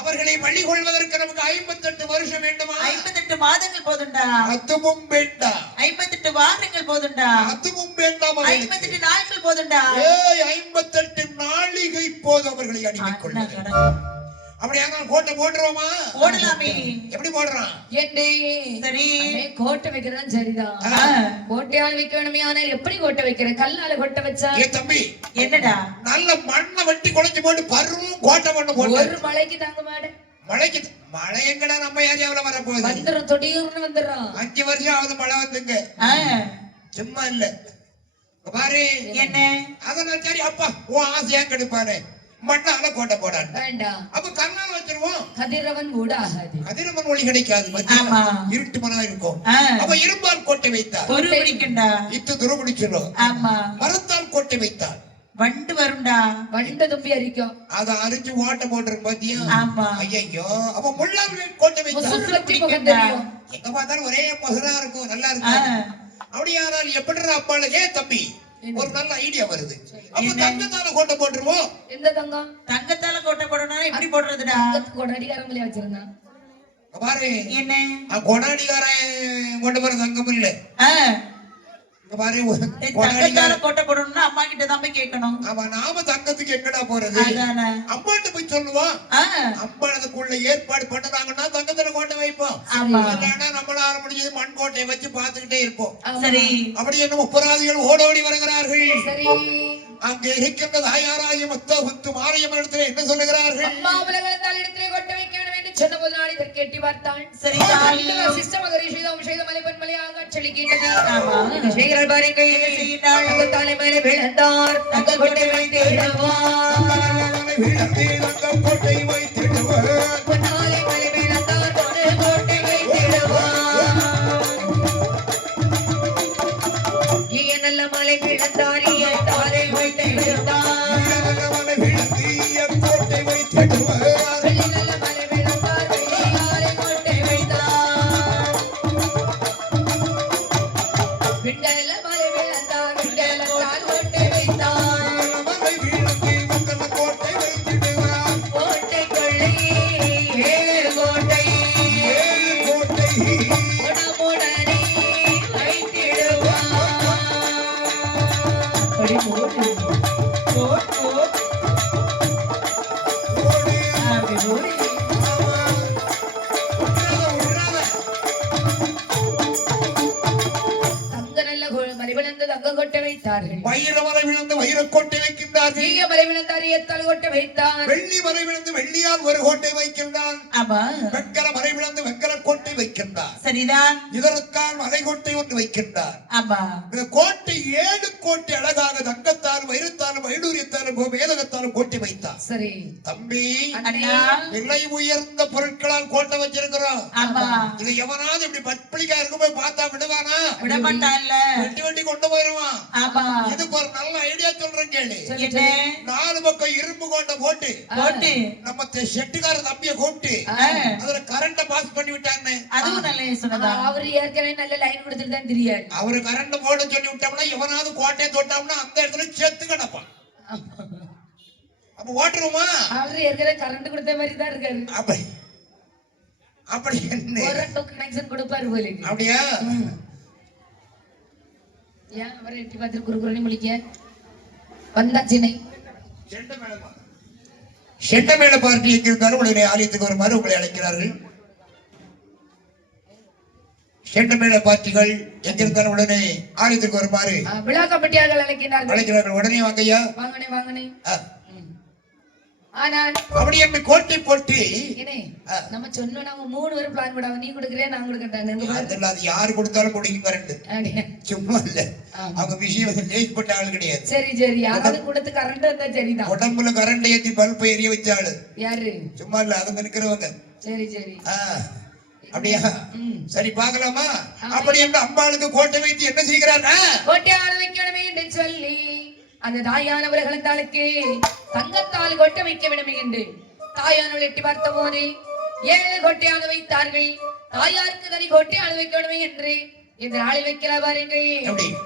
அவர்களை வழி கொள்வதற்கு நமக்கு 58 வருஷம் வேண்டுமா 58 மாதங்கள் போதுண்டா அதுவும் வேண்டாம் 58 வாரங்கள் போதுண்டா அதுவும் வேண்டாம் 58 நாட்கள் போதுண்டா 58 நாளிகை போது அவர்களை அடிமைக் கொள்ளுங்கள் அப்படியாக கோட்டை போட்டுருவோமா போடலாமே எப்படி போடுறான் ஏண்டே சரி கோட்டை வைக்கிறதான் சரிதான் கோட்டையால வைக்க வேணுமே ஆனால் எப்படி கோட்டை வைக்கிற கல்லால கோட்டை வச்சா ஏ தம்பி என்னடா நல்ல மண்ணை வெட்டி குழைச்சு போட்டு பருவும் கோட்டை பண்ண போட்டு ஒரு மலைக்கு தாங்க மாடு மழைக்கு மழை எங்கடா நம்ம ஏரியாவுல வரப்போகுது வந்துடும் தொடியூர்னு வந்துடுறோம் 5 வருஷம் ஆகுது மழை வந்துங்க சும்மா இல்ல பாரு என்ன அதனால சரி அப்பா உன் ஆசையா கெடுப்பாரு மண்ணால கோட்டை போடான் வேண்டாம் அப்ப கண்ணால வச்சிருவோம் கதிரவன் கூட ஆகாது கதிரவன் ஒளி கிடைக்காது ஆமா. இருட்டு மனா இருக்கும் அப்ப இரும்பால் கோட்டை வைத்தார் ஒரு பிடிக்கண்டா இத்து துருபிடிச்சிடும் ஆமா மரத்தால் கோட்டை வைத்தார் வண்டு வரும்டா வண்டு தும்பி அரிக்கும் அத அரிஞ்சு ஓட்ட போட்டுருக்கு பாத்தியா ஆமா ஐயோ அப்ப முள்ளால் கோட்டை வைத்தார் முசுறு பத்தி முகம் தெரியும் எங்க பார்த்தாலும் ஒரே மசுரா இருக்கும் நல்லா இருக்கும் அப்படியானால் எப்படி அப்பால ஏ தம்பி ஒரு நல்ல ஐடியா வருது அப்ப தங்கத்தால கோட்டை போட்டுருவோம் எந்த தங்கம் தங்கத்தால கோட்டை போடணும்னா எப்படி போடுறதுடா தங்கத்துக்கு ஒரு அடிகாரங்களே வச்சிருந்தான் பாரு என்ன கொடாடிக்காரன் கொண்டு போற தங்கம் இல்ல இங்க பாரு தங்கத்தால கோட்டை போடணும்னா அம்மா கிட்ட தான் போய் கேட்கணும் ஆமா நாம தங்கத்துக்கு எங்கடா போறது அதானே அம்மாட்ட போய் சொல்லுவோம் அம்மா அதுக்குள்ள ஏற்பாடு பண்ணதாங்கன்னா தங்கத்துல கோட்டை வைப்போம் ஆமா இல்லைன்னா நம்மளால முடிஞ்சது மண் கோட்டையை வச்சு பார்த்துக்கிட்டே இருப்போம் சரி அப்படி என்ன முப்பராதிகள் ஓடோடி வருகிறார்கள் சரி அங்கே இருக்கின்ற தாயாராகிய மொத்த முத்து மாரியம் இடத்துல என்ன சொல்லுகிறார்கள் அம்மா உலகத்தால் இடத்திலே கொட்ட வைக்க வேண்டும் என்று சொன்னபோது நான் இதற்கு எட்டி பார்த்தான் சரி சிஸ்ட மகரி செய்த மலைப்பன் மலையாக செழிக்கின்றனர் செய்கிறார் பாருங்கள் தங்க தலைமையில விழுந்தார் தங்க கொட்டை வைத்து கோட்டை வைத்திடுவார் பொன்னாலை மலை விழுந்தார் கோட்டை வைத்திடுவார் நல்ல மலை விழுந்தார் தாரை வைத்து விழுந்தார் கோட்டை வைத்திடுவார் நல்ல மலை விழுந்தார் வெள்ளியாரை கோட்டை வைத்தார் விண்டல மலை விழுந்தார் விண்டலத்தால் கோட்டை வைத்தார் கோட்டை வைத்திடுவார் கோட்டைக்குள்ளே ஏழு கோட்டை உடமுடனே வைத்திடுவார் தங்க நல்ல மறைவிழந்து தங்க கொட்டை வைத்தார்கள் வைர மலை விழுந்து வைரக்கோட்டை வைக்கின்றார்கள் ஈய மறைவிழந்து அரியத்தால் கொட்டை வைத்தார் வெள்ளி மலை விழுந்து வெள்ளியால் ஒரு கோட்டை வைக்கின்றான் ஆமா வெங்கல மலை விழுந்து வெங்கல கோட்டை வைக்கின்றார் சரிதான் இதற்கால் மலை கோட்டை ஒன்று வைக்கின்றார் ஆமா இந்த கோட்டை 7 கோட்டை அழகாக தங்கத்தாலும் வைரத்தாலும் வைடூரியத்தாலும் வேதகத்தாலும் கோட்டை வைத்தார் சரி தம்பி அண்ணா விலை உயர்ந்த பொருட்களால் கோட்டை வச்சிருக்கிறோம் ஆமா இது எவனாவது இப்படி பட்பளிக்கா இருக்கும்போது பார்த்தா விடுவானா விட மாட்டான்ல வெட்டி வெட்டி கொண்டு போயிருவான் ஆமா இதுக்கு ஒரு நல்ல ஐடியா சொல்றேன் கேளு என்ன 4 பக்கம் இரும்பு கோட்டை போட்டு போட்டு நம்ம செட்டுக்கார தம்பிய கூப்பிட்டு அதுல கரண்ட பாஸ் பண்ணி விட்டாங்க அதுவும் நல்ல சொன்னதா அவரு ஏற்கனவே நல்ல லைன் கொடுத்துட்டு தான் தெரியாது அவரு கரண்ட் போட சொல்லி விட்டோம்னா எவனாவது கோட்டையை தொட்டோம்னா அந்த இடத்துல செத்து கிடப்பான் அப்ப ஓட்டுருமா அவரு ஏற்கனவே கரண்ட் கொடுத்த மாதிரி தான் இருக்காரு அப்படி அப்படி என்ன ஒரு கனெக்ஷன் கொடுப்பாரு போல அப்படியா ஏன் அவரை எட்டி பார்த்து குறுக்குறனி முழிக்க வந்தாச்சினை செண்டமேள பார்ட்டி எங்க இருந்தாலும் உடனே ஆலயத்துக்கு வருமாறு உங்களை அழைக்கிறார்கள் செண்டமேள பார்ட்டிகள் எங்க இருந்தாலும் உடனே ஆலயத்துக்கு வருமாறு விழா கமிட்டியார்கள் அழைக்கிறார்கள் உடனே வாங்கய்யா வாங்கனே ஆனால் அப்படி என்று கோட்டை போட்டு ஏனே நம்ம சொன்ன நாம 3 பேரும் பிளான் பண்ணாம நீ கொடுக்குறே நான் கொடுக்கட்டாங்க அதெல்லாம் அது யாரு கொடுத்தாலும் கொடுக்கும் கரண்ட் சும்மா இல்ல அவங்க விஷயம் லேட் பண்ண ஆள் கிடையாது சரி சரி யாராவது கொடுத்து கரண்ட் வந்தா சரிதான் உடம்புல கரண்ட் ஏத்தி பல்ப எரிய வச்சாளு யாரு சும்மா இல்ல அவங்க நிக்கிறவங்க சரி சரி அப்படியா சரி பார்க்கலாமா அப்படி என்று அம்பாளுக்கு கோட்டை வைத்து என்ன செய்கிறாங்க கோட்டை ஆள வைக்கணுமே என்று சொல்லி அந்த தாயானவர்கள் தாளுக்கு தங்கத்தால் கொட்டை வைக்க வேண்டுமே என்று தாயானவள் எட்டி பார்த்த போது 7 கோட்டையாள வைத்தார்கள் தாயாருக்கு தனி கோட்டை ஆள வைக்க வேண்டுமே என்று இந்த நாளில் வைக்கிற பாருங்கள்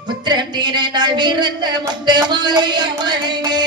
புத்திரம் தீர நாள் வீரந்த முத்த மாலை அம்மனுக்கு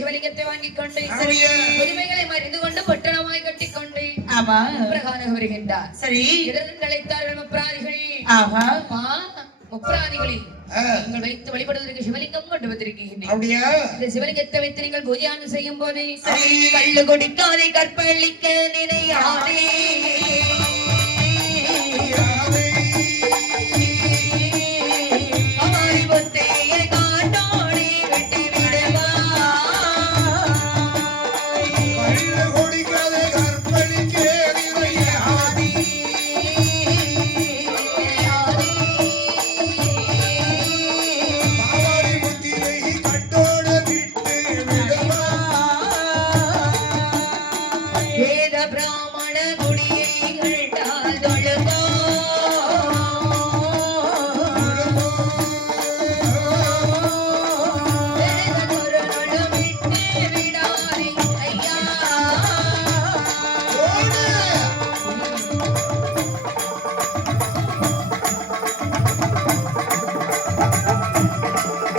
சிவலிங்கத்தை வாங்கிக் கொண்டு உரிமைகளை மறிந்து கொண்டு பொட்டணமாய் கட்டிக்கொண்டு பிரகாரம் வருகின்றார். அழைத்தார்கள் முப்பிராதிகள். முப்பிராதிகளில் நீங்கள் வைத்து வழிபடுவதற்கு சிவலிங்கம் கொண்டு வந்திருக்கின்றேன். இந்த சிவலிங்கத்தை வைத்து நீங்கள் பூஜையானம் செய்யும் போது கள்ளு குடிக்காதே கற்பழிக்க நினையாதே